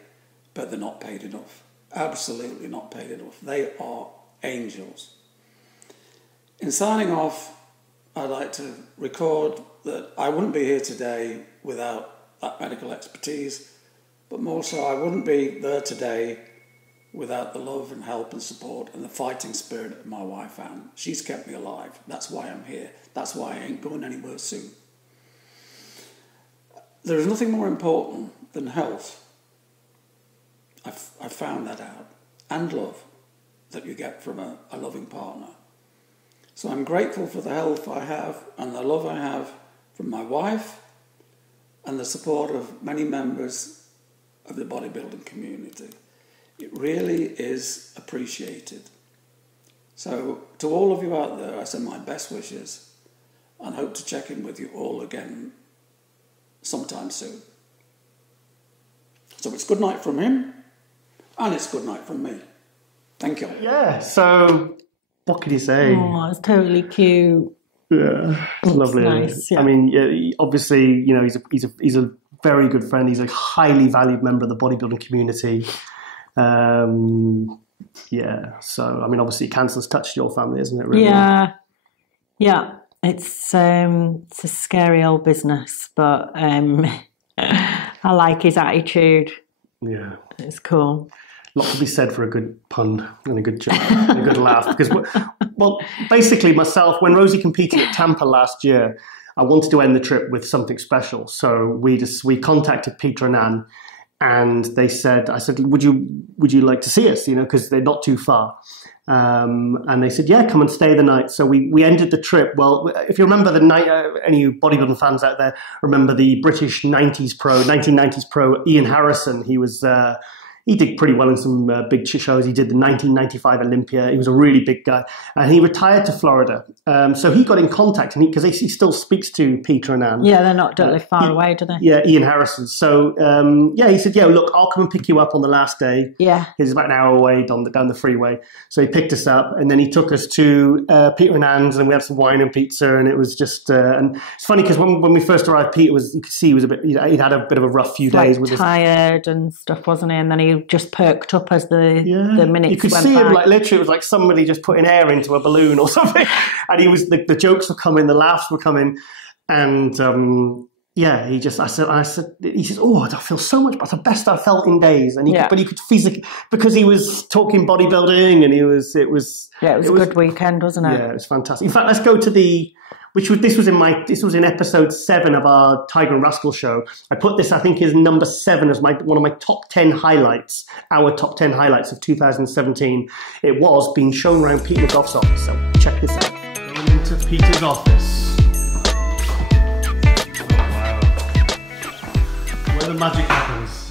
but they're not paid enough. Absolutely not paid enough. They are angels. In signing off, I'd like to record that I wouldn't be here today without that medical expertise, but more so I wouldn't be there today without the love and help and support and the fighting spirit of my wife, Anne. She's kept me alive. That's why I'm here. That's why I ain't going anywhere soon. There is nothing more important than health. I've found that out. And love that you get from a loving partner. So I'm grateful for the health I have and the love I have from my wife and the support of many members of the bodybuilding community. It really is appreciated. So to all of you out there, I send my best wishes and hope to check in with you all again sometime soon. So it's good night from him and it's good night from me. Thank you. Yeah, so what could you say? Oh, it's totally cute. Yeah, lovely. Nice, yeah. I mean, obviously, he's a very good friend. He's a highly valued member of the bodybuilding community. So I mean, obviously, cancer's touched your family, isn't it? Really? Yeah. It's a scary old business, but I like his attitude. Yeah, it's cool. A lot to be said for a good pun and a good joke and a good laugh. Because, well, basically myself, when Rosie competed at Tampa last year, I wanted to end the trip with something special. So we contacted Peter and Anne and I said, would you like to see us? Because they're not too far. And they said, yeah, come and stay the night. So we ended the trip. Well, if you remember the night, any bodybuilding fans out there remember the British 1990s pro, Ian Harrison. He did pretty well in some big shows. He did the 1995 Olympia. He was a really big guy. And he retired to Florida. So he got in contact, and because he still speaks to Peter and Anne. Yeah, they're not totally far away, do they? Yeah, Ian Harrison. So, he said, yeah, look, I'll come and pick you up on the last day. Yeah. He's about an hour away down the freeway. So he picked us up, and then he took us to Peter and Anne's, and we had some wine and pizza, and it was just... and it's funny, because when we first arrived, Peter you could see he was he'd had a bit of a rough few days. With tired and stuff, wasn't he? And then he just perked up as the minutes you could went see by. him literally, it was like somebody just putting air into a balloon or something, and he was the jokes were coming, the laughs were coming, and he says, oh, I feel so much better, the best I felt in days, and but you could physically, because he was talking bodybuilding, and it was a good weekend, wasn't it? Yeah, it was fantastic. In fact, let's go to this was in episode 7 of our Tiger and Rascal show. I put this, I think, is number 7 as one of my top 10 highlights, our top 10 highlights of 2017. It was being shown around Pete McGough's office. So check this out. Going into Peter's office. Oh, wow. Where the magic happens.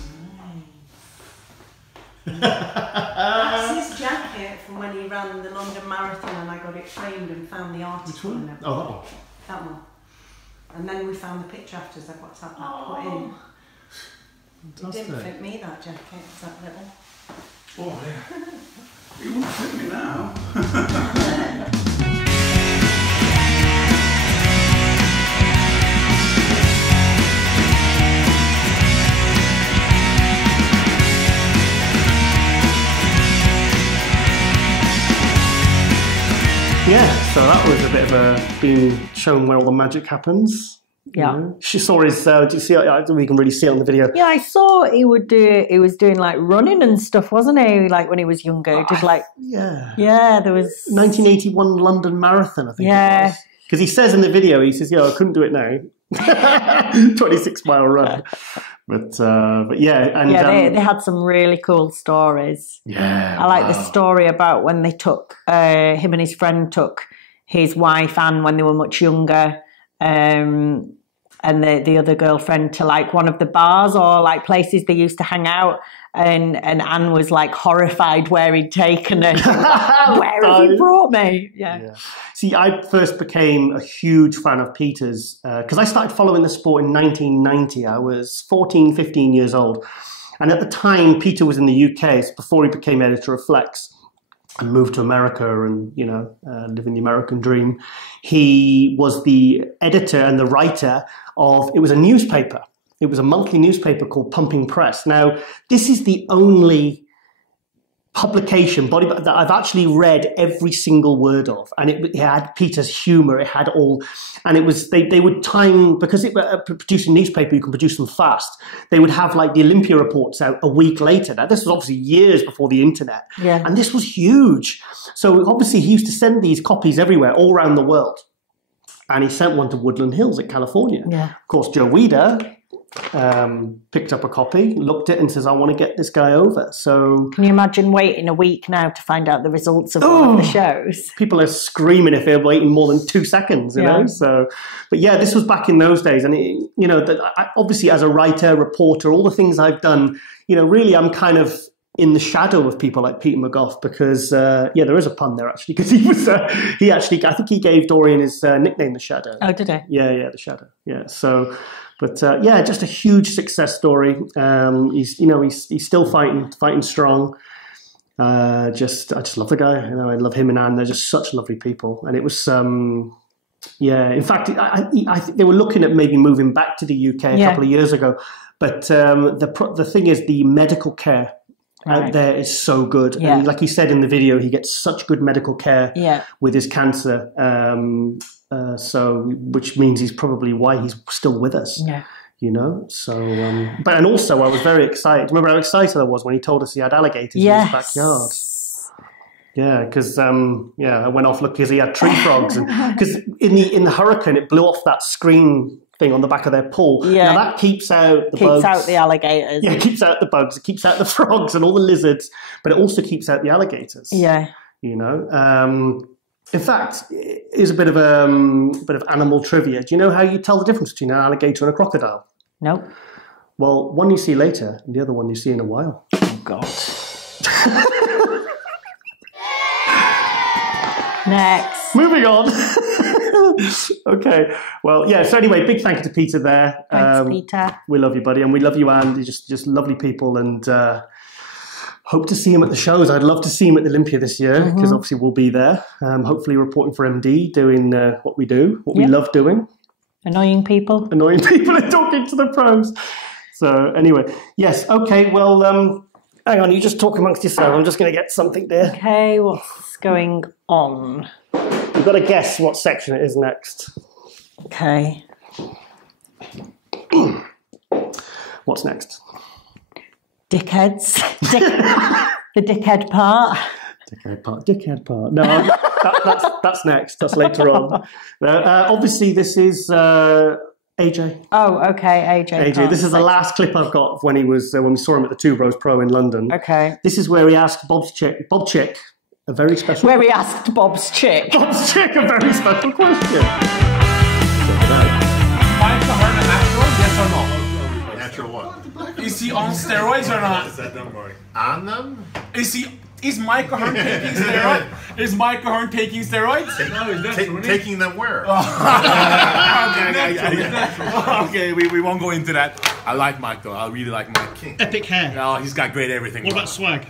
That's his jacket from when he ran the London Marathon, and I got it framed and found the article. Which one? Oh, that one. That one. And then we found the picture after, so what's that put in. Fantastic. It didn't fit me, that jacket. It's that little. Oh, yeah. It won't fit me now. Yeah, so that was a bit of being shown where all the magic happens. Yeah. She saw his, do you see it? We can really see it on the video. Yeah, I saw he was doing like running and stuff, wasn't he? Like when he was younger. He did like... Yeah. Yeah, there was... 1981 London Marathon, I think it was. Because he says in the video, he says, I couldn't do it now. 26-mile run. But yeah. And, they had some really cool stories. Yeah. I like the story about when they took, him and his friend took his wife, Anne, when they were much younger, and the other girlfriend to like one of the bars or like places they used to hang out. And Anne was like horrified where he'd taken her. Where have you brought me? Yeah. See, I first became a huge fan of Peter's because I started following the sport in 1990. I was 14, 15 years old. And at the time, Peter was in the UK, so before he became editor of Flex and moved to America and, living the American dream. He was the editor and the writer of, it was a newspaper. It was a monthly newspaper called Pumping Press. Now, this is the only publication that I've actually read every single word of, and it had Peter's humour. It had all, and it was they would time, because producing newspaper, you can produce them fast. They would have like the Olympia reports out a week later. Now, this was obviously years before the internet, and this was huge. So obviously, he used to send these copies everywhere, all around the world, and he sent one to Woodland Hills in California. Yeah. Of course, Joe Weider picked up a copy, looked at it and says, I want to get this guy over. So can you imagine waiting a week now to find out the results of one of the shows? People are screaming if they're waiting more than 2 seconds, you know? So, but yeah, this was back in those days. And, obviously as a writer, reporter, all the things I've done, really I'm kind of in the shadow of people like Peter McGough because, there is a pun there actually, because I think he gave Dorian his nickname, The Shadow. Oh, did he? Yeah, The Shadow. Yeah, so... But just a huge success story. He's still fighting strong. I just love the guy. I love him and Anne. They're just such lovely people. And it was, in fact, I think they were looking at maybe moving back to the UK a couple of years ago. But the thing is, the medical care out there is so good. Yeah. And like you said in the video, he gets such good medical care with his cancer. Which means he's probably why he's still with us. Yeah. So, and also I was very excited. Remember how excited I was when he told us he had alligators in his backyard? Yeah, because I went off looking because he had tree frogs, because in the hurricane it blew off that screen thing on the back of their pool. Yeah. Now that keeps out the bugs. Keeps out the alligators. Yeah, it keeps out the bugs. It keeps out the frogs and all the lizards, but it also keeps out the alligators. Yeah. You know. In fact, here's a bit of animal trivia. Do you know how you tell the difference between an alligator and a crocodile? Nope. Well, one you see later, and the other one you see in a while. Oh God. Next. Moving on. Okay. Well, yeah. So anyway, big thank you to Peter there. Thanks, Peter. We love you, buddy, and we love you, Andy. Just lovely people, and hope to see him at the shows. I'd love to see him at the Olympia this year because obviously we'll be there. Hopefully, reporting for MD, doing what we do, what we love doing. Annoying people and talking to the pros. So anyway, yes. Okay. Well, hang on. You just talk amongst yourself. I'm just going to get something there. Okay. What's going on? You've got to guess what section it is next. Okay. What's next? Dickheads. The dickhead part. Dickhead part. No, that's next. That's later on. Obviously, this is AJ. Oh, okay, AJ. This is the last clip I've got of when he was when we saw him at the Two Bros Pro in London. Okay. This is where he asked Bob Chick, a very special. Where he asked Bob's chick. Bob's chick, a very special question. Michael Hearn natural? Yes or no? Natural what? Is he on steroids or not? Don't worry. On them? Is Michael Hearn taking steroids? Is Michael Hearn taking steroids? No, he's not. Taking them where? Okay, we won't go into that. I like Mike though. I really like Mike. Epic hair. Oh, he's got great everything. What about swag?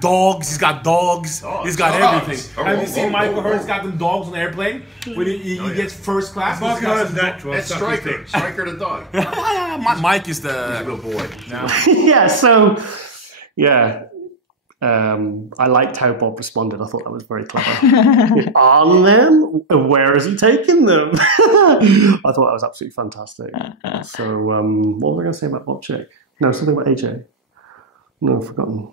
Dogs. He's got dogs. He's got everything. Oh, Have you seen Michael Hearn's got them dogs on the airplane? When he gets first class. That's Striker. Striker the dog. Mike is the little boy. Yeah. So, yeah. I liked how Bob responded. I thought that was very clever. On them? Where is he taking them? I thought that was absolutely fantastic. So, what was I going to say about Bob Chick? No, something about AJ. No, I've forgotten.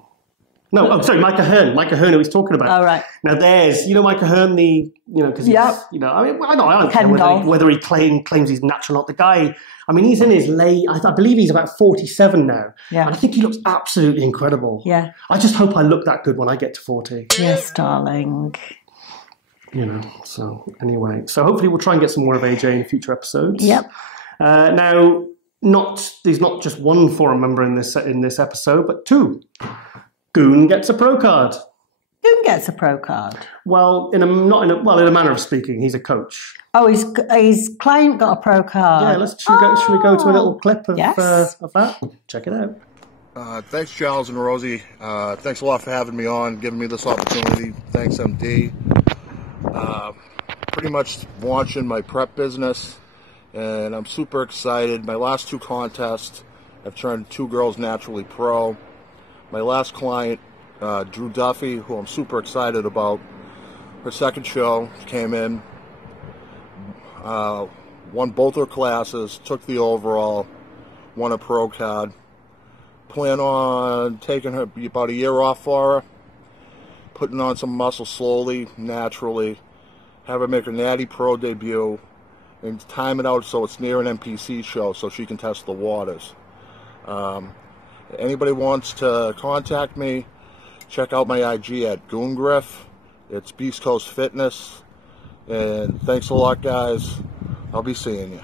No, oh, sorry, Micah Hearn. Micah Hearn, who he's talking about. Oh, right. Now, there's, Micah Hearn, because he's, I don't care whether he claims he's natural or not. The guy, he's in his late, I believe he's about 47 now. Yeah. And I think he looks absolutely incredible. Yeah. I just hope I look that good when I get to 40. Yes, darling. So anyway. So hopefully we'll try and get some more of AJ in future episodes. Yep. Now, there's not just one forum member in this episode, but two. Goon gets a pro card. Goon gets a pro card. Well, in a manner of speaking, he's a coach. Oh, his client got a pro card. Yeah, should we go to a little clip of that? Check it out. Thanks, Giles and Rosie. Thanks a lot for having me on, giving me this opportunity. Thanks, MD. Pretty much launching my prep business, and I'm super excited. My last two contests, I've turned 2 girls naturally pro. My last client, Drew Duffy, who I'm super excited about, her second show came in, won both her classes, took the overall, won a pro card. Plan on taking her about a year off for her, putting on some muscle slowly, naturally, have her make her natty pro debut, and time it out so it's near an NPC show so she can test the waters. Anybody wants to contact me, check out my IG at Goongriff. It's Beast Coast Fitness. And thanks a lot, guys. I'll be seeing you.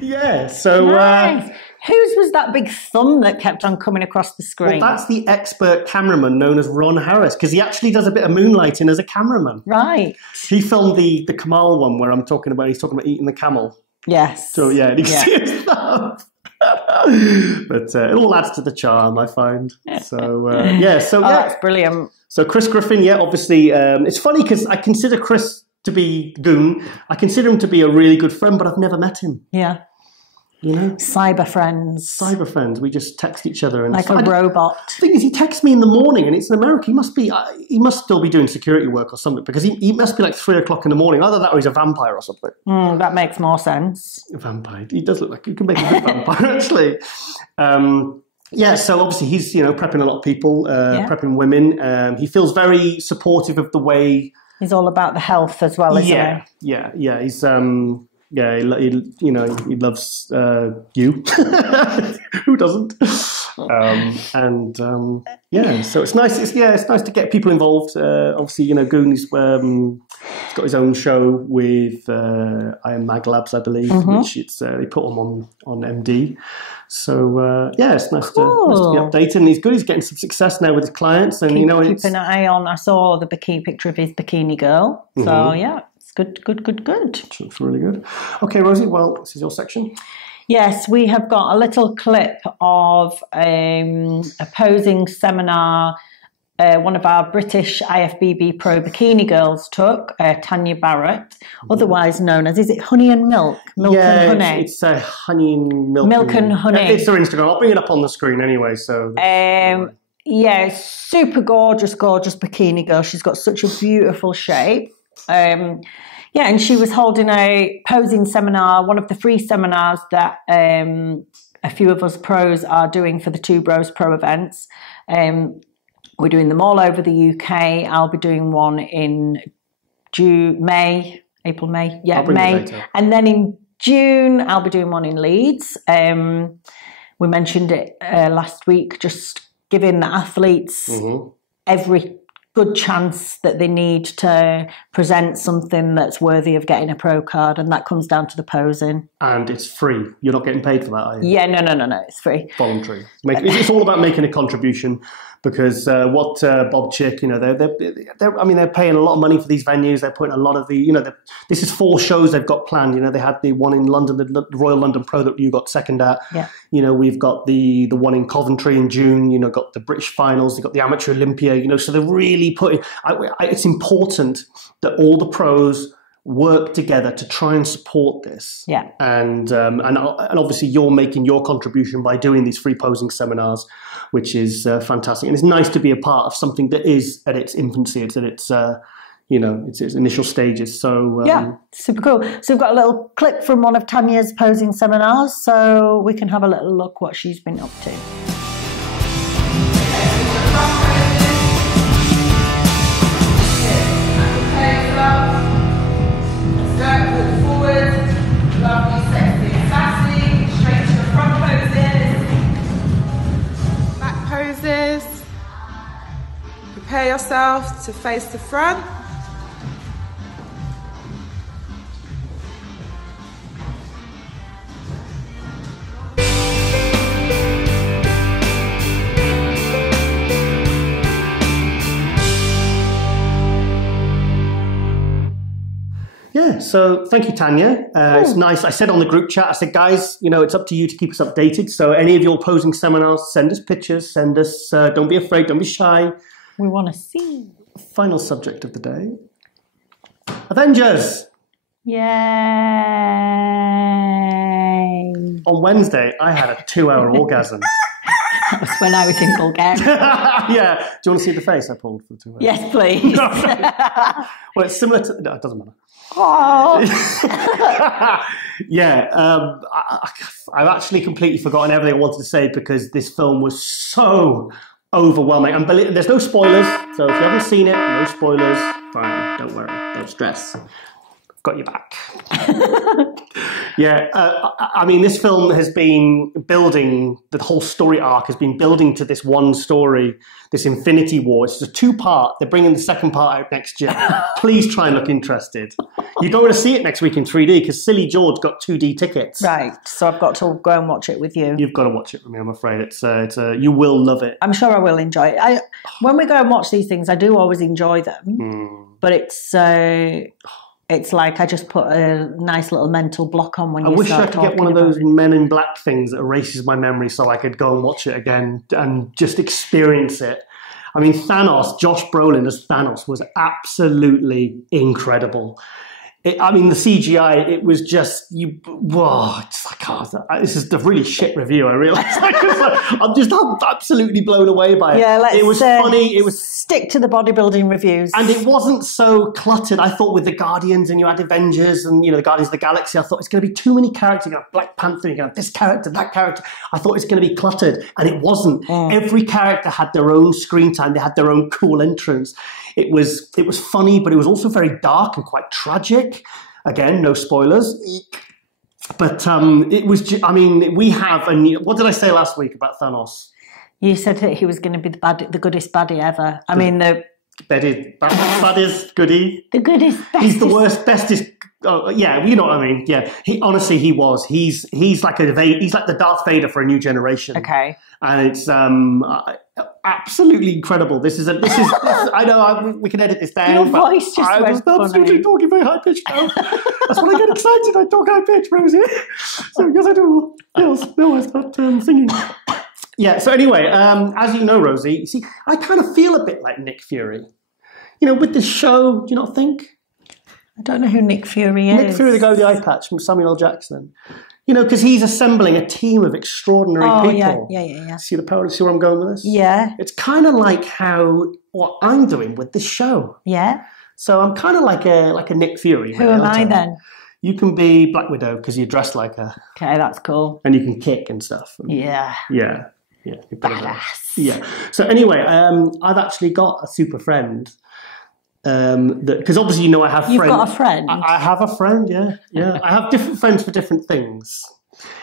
Yeah, so... Nice. Whose was that big thumb that kept on coming across the screen? Well, that's the expert cameraman known as Ron Harris, because he actually does a bit of moonlighting as a cameraman. Right. He filmed the Kamal one where he's talking about eating the camel. Yes. So, yeah, and you can see his thumb. But it all adds to the charm, I find. So, that's brilliant. So Chris Griffin, obviously, it's funny because I consider Chris to be Goon. I consider him to be a really good friend, but I've never met him. Yeah. Cyber friends. We just text each other. And like a robot. The thing is, he texts me in the morning, and it's in America. He must still be doing security work or something, because he must be like 3 o'clock in the morning. Either that or he's a vampire or something. That makes more sense. A vampire. He does look like he can make a good vampire, actually. So obviously he's, prepping a lot of people, prepping women. He feels very supportive of the way... He's all about the health as well, isn't he? Yeah. He's... Yeah, he loves you. Who doesn't? So it's nice. It's nice to get people involved. Obviously, Goonies. He's got his own show with Iron Mag Labs, I believe, which they put him on MD. So it's nice to be updated. And he's good. He's getting some success now with his clients, and keep an eye on. I saw the picture of his bikini girl. So it's good. It's really good. Okay, Rosie. Well, this is your section. Yes, we have got a little clip of a posing seminar one of our British IFBB Pro bikini girls took, Tanya Barrett, otherwise known as, is it Honey and Milk? Milk and Honey? It's Honey and Milk. Milk and Honey. It's her Instagram. I'll bring it up on the screen anyway. So super gorgeous bikini girl. She's got such a beautiful shape. And she was holding a posing seminar, one of the free seminars that a few of us pros are doing for the Two Bros Pro events. We're doing them all over the UK. I'll be doing one in May. And then in June, I'll be doing one in Leeds. We mentioned it last week, just giving the athletes every good chance that they need to present something that's worthy of getting a pro card, and that comes down to the posing. And it's free. You're not getting paid for that, are you? Yeah, no, it's free. Voluntary. It's all about making a contribution, because what Bob Chick, they're paying a lot of money for these venues. They're putting a lot of this is 4 shows they've got planned. They had the one in London, the Royal London Pro that you got second at. Yeah. We've got the one in Coventry in June. Got the British finals. They've got the Amateur Olympia. So they're really putting. It's important that all the pros work together to try and support this. Yeah. And obviously you're making your contribution by doing these free posing seminars, which is fantastic. And it's nice to be a part of something that is at its infancy. It's at its its initial stages. So super cool. So we've got a little clip from one of Tanya's posing seminars, so we can have a little look what she's been up to. Look forward, lovely, sexy, sassy, straight to the front poses, back poses, prepare yourself to face the front. So thank you, Tanya. It's nice. I said on the group chat, I said, guys, it's up to you to keep us updated. So any of your posing seminars, send us pictures, send us, don't be afraid, don't be shy. We want to see. Final subject of the day. Avengers. Yay. On Wednesday, I had a 2-hour orgasm. That was when I was in Bulgaria. Yeah. Do you want to see the face I pulled for 2 hours? Yes, please. Well, it's similar to... No, it doesn't matter. Oh. I've actually completely forgotten everything I wanted to say because this film was so overwhelming. And there's no spoilers, so if you haven't seen it, no spoilers. Fine, don't worry, don't stress. Got your back. This film has been building, the whole story arc has been building to this one story, this Infinity War. It's a 2-part. They're bringing the second part out next year. Please try and look interested. You don't want to see it next week in 3D because Silly George got 2D tickets. Right, so I've got to go and watch it with you. You've got to watch it with me, I'm afraid. You will love it. I'm sure I will enjoy it. When we go and watch these things, I do always enjoy them, but it's like I just put a nice little mental block on when you start talking. I wish I could get one of those Men in Black things that erases my memory so I could go and watch it again and just experience it. I mean, Josh Brolin as Thanos was absolutely incredible. The CGI, it was just, this is a really shit review, I realise. I'm just absolutely blown away by it. Yeah, it was funny. It was stick to the bodybuilding reviews. And it wasn't so cluttered. I thought with the Guardians and you had Avengers and, the Guardians of the Galaxy, I thought it's going to be too many characters. You're going to have Black Panther, you're going to have this character, that character. I thought it's going to be cluttered. And it wasn't. Every character had their own screen time. They had their own cool entrance. It was funny, but it was also very dark and quite tragic. Again, no spoilers. But it was, we have a new, what did I say last week about Thanos? You said that he was going to be the goodest baddie ever. Baddest goodie. The goodest, bestest. He's the worst, bestest. Oh, yeah, you know what I mean. Yeah, he was. He's like the Darth Vader for a new generation. Okay, and it's absolutely incredible. This is. I know we can edit this down. Your voice just I was absolutely talking very high pitched now. That's when I get excited. I talk high pitched, Rosie. So yes, I do. Yes, no, I start singing. Yeah. So anyway, as you know, Rosie, you see, I kind of feel a bit like Nick Fury. You know, with this show, do you not think? I don't know who Nick Fury is. Nick Fury, the guy with the eye patch from Samuel L. Jackson. You know, because he's assembling a team of extraordinary people. Yeah. See where I'm going with this? Yeah. It's kind of like what I'm doing with this show. Yeah. So I'm kind of like a Nick Fury. Who am I then? You can be Black Widow because you're dressed like her. Okay, that's cool. And you can kick and stuff. Yeah. Yeah. Badass. Yeah. So anyway, I've actually got a super friend. Because obviously, you know, I have friends. You've got a friend? I have a friend, yeah. I have different friends for different things.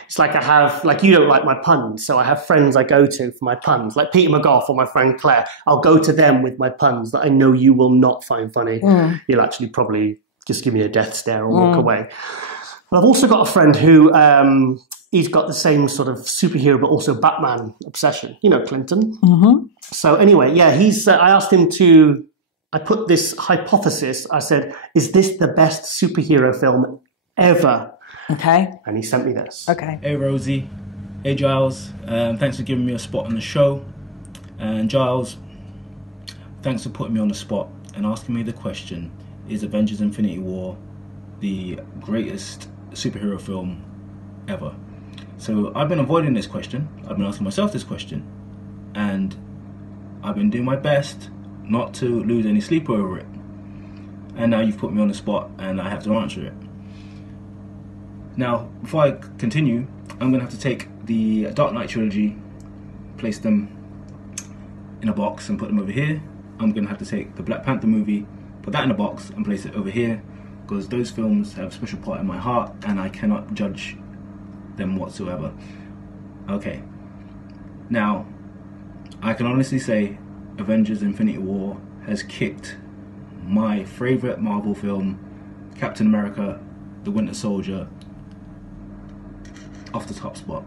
It's like you don't like my puns, so I have friends I go to for my puns, like Peter McGough or my friend Claire. I'll go to them with my puns that I know you will not find funny. You'll actually probably just give me a death stare or walk away. But I've also got a friend who he's got the same sort of superhero but also Batman obsession. You know, Clinton. Mm-hmm. So anyway, yeah, I asked him to. I put this hypothesis. I said, "Is this the best superhero film ever?" Okay. And he sent me this. Okay. Hey Rosie, hey Giles. Thanks for giving me a spot on the show. And Giles, thanks for putting me on the spot and asking me the question: is Avengers Infinity War the greatest superhero film ever? So I've been avoiding this question. I've been asking myself this question, and I've been doing my best not to lose any sleep over it. And now you've put me on the spot and I have to answer it. Now, before I continue, I'm going to have to take the Dark Knight trilogy, place them in a box and put them over here. I'm going to have to take the Black Panther movie, put that in a box and place it over here, because those films have a special part in my heart and I cannot judge them whatsoever. Okay. Now, I can honestly say Avengers Infinity War has kicked my favourite Marvel film, Captain America, the Winter Soldier, off the top spot.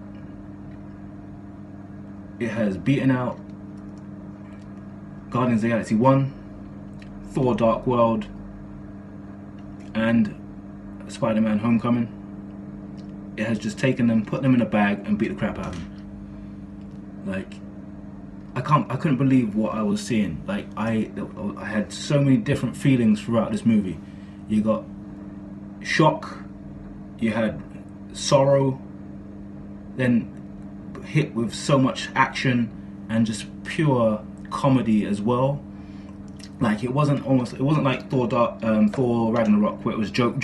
It has beaten out Guardians of the Galaxy 1, Thor Dark World, and Spider-Man Homecoming. It has just taken them, put them in a bag and beat the crap out of them. Like, I couldn't believe what I was seeing. Like, I had so many different feelings throughout this movie. You got shock, you had sorrow, then hit with so much action and just pure comedy as well. Like, it wasn't like Thor Ragnarok, where it was joke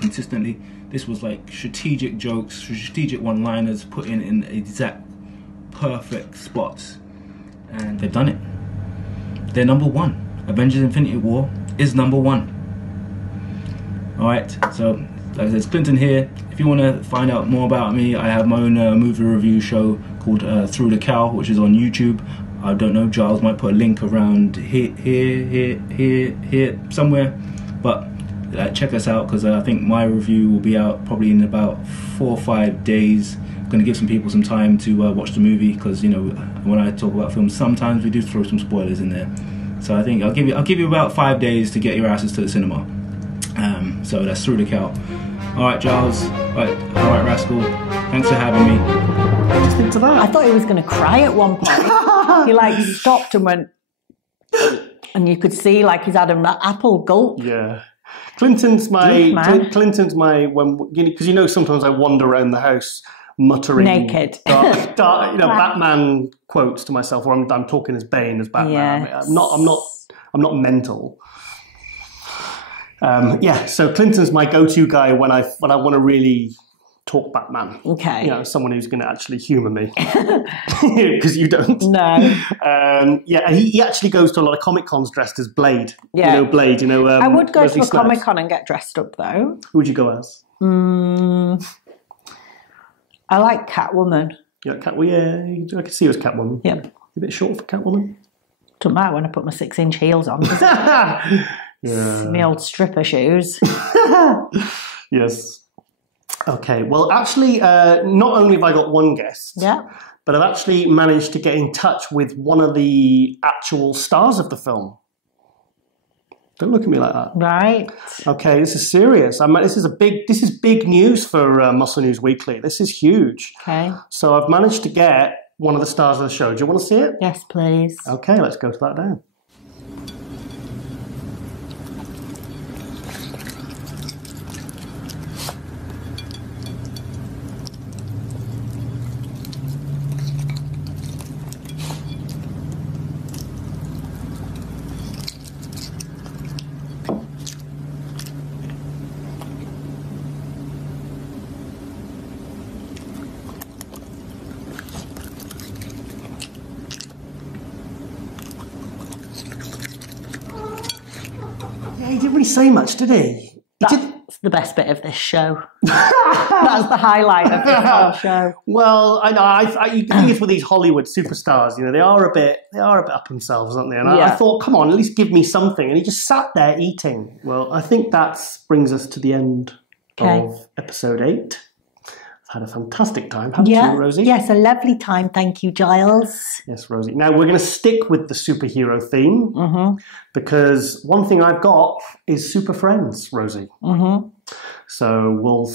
consistently. This was like strategic jokes, strategic one-liners put in exact perfect spots. And they've done it. They're number one. Avengers Infinity War is number one. Alright, so like there's Clinton here. If you want to find out more about me, I have my own movie review show called Through the Cow, which is on YouTube. I don't know, Giles might put a link around here somewhere. But check us out, because I think my review will be out probably in about 4 or 5 days. Going to give some people some time to watch the movie, because you know, when I talk about films, sometimes we do throw some spoilers in there. So I think I'll give you about 5 days to get your asses to the cinema. So that's Through the Cow. All right, Giles. All right, Rascal. Thanks for having me. Just into that. I thought he was going to cry at one point. He like stopped and went, and you could see like he's had an apple gulp. Yeah. Clinton's my because you know sometimes I wander around the house muttering naked, Batman quotes to myself, or I'm talking as Bane as Batman. Yes. I'm not mental. So Clinton's my go-to guy when I want to really talk Batman. Okay. You know, someone who's going to actually humour me. Because you don't. No. Yeah, he actually goes to a lot of Comic Cons dressed as Blade. Yeah. You know, Blade, I would go Wesley to a Snipes. Comic Con and get dressed up, though. Who would you go as? I like Catwoman. Yeah, I can see you as Catwoman. Yep. You're a bit short for Catwoman. Doesn't matter when I put my 6-inch heels on. Does it? My old stripper shoes. Yes. Okay, well, actually, not only have I got one guest, but I've actually managed to get in touch with one of the actual stars of the film. Don't look at me like that. Right. Okay, this is serious. This is big news for Muscle News Weekly. This is huge. Okay. So I've managed to get one of the stars of the show. Do you want to see it? Yes, please. Okay, let's go to that now. He didn't really say much, did he? That's the best bit of this show. That's the highlight of this whole show. Well, I know. You think it's with these Hollywood superstars. You know, they are a bit up themselves, aren't they? And I thought, come on, at least give me something. And he just sat there eating. Well, I think that brings us to the end of episode 8. I've had a fantastic time, haven't you, Rosie? Yes, a lovely time. Thank you, Giles. Yes, Rosie. Now, we're going to stick with the superhero theme because one thing I've got is super friends, Rosie. So we'll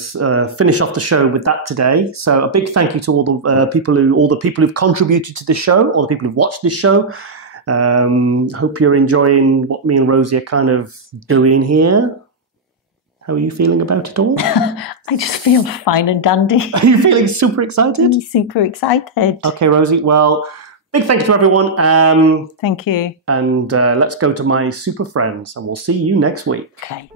finish off the show with that today. So a big thank you to all the people who've contributed to the show, all the people who've watched this show. Hope you're enjoying what me and Rosie are kind of doing here. How are you feeling about it all? I just feel fine and dandy. Are you feeling super excited? I'm super excited. Okay, Rosie. Well, big thank you to everyone. Thank you. And let's go to my super friends, and we'll see you next week. Okay.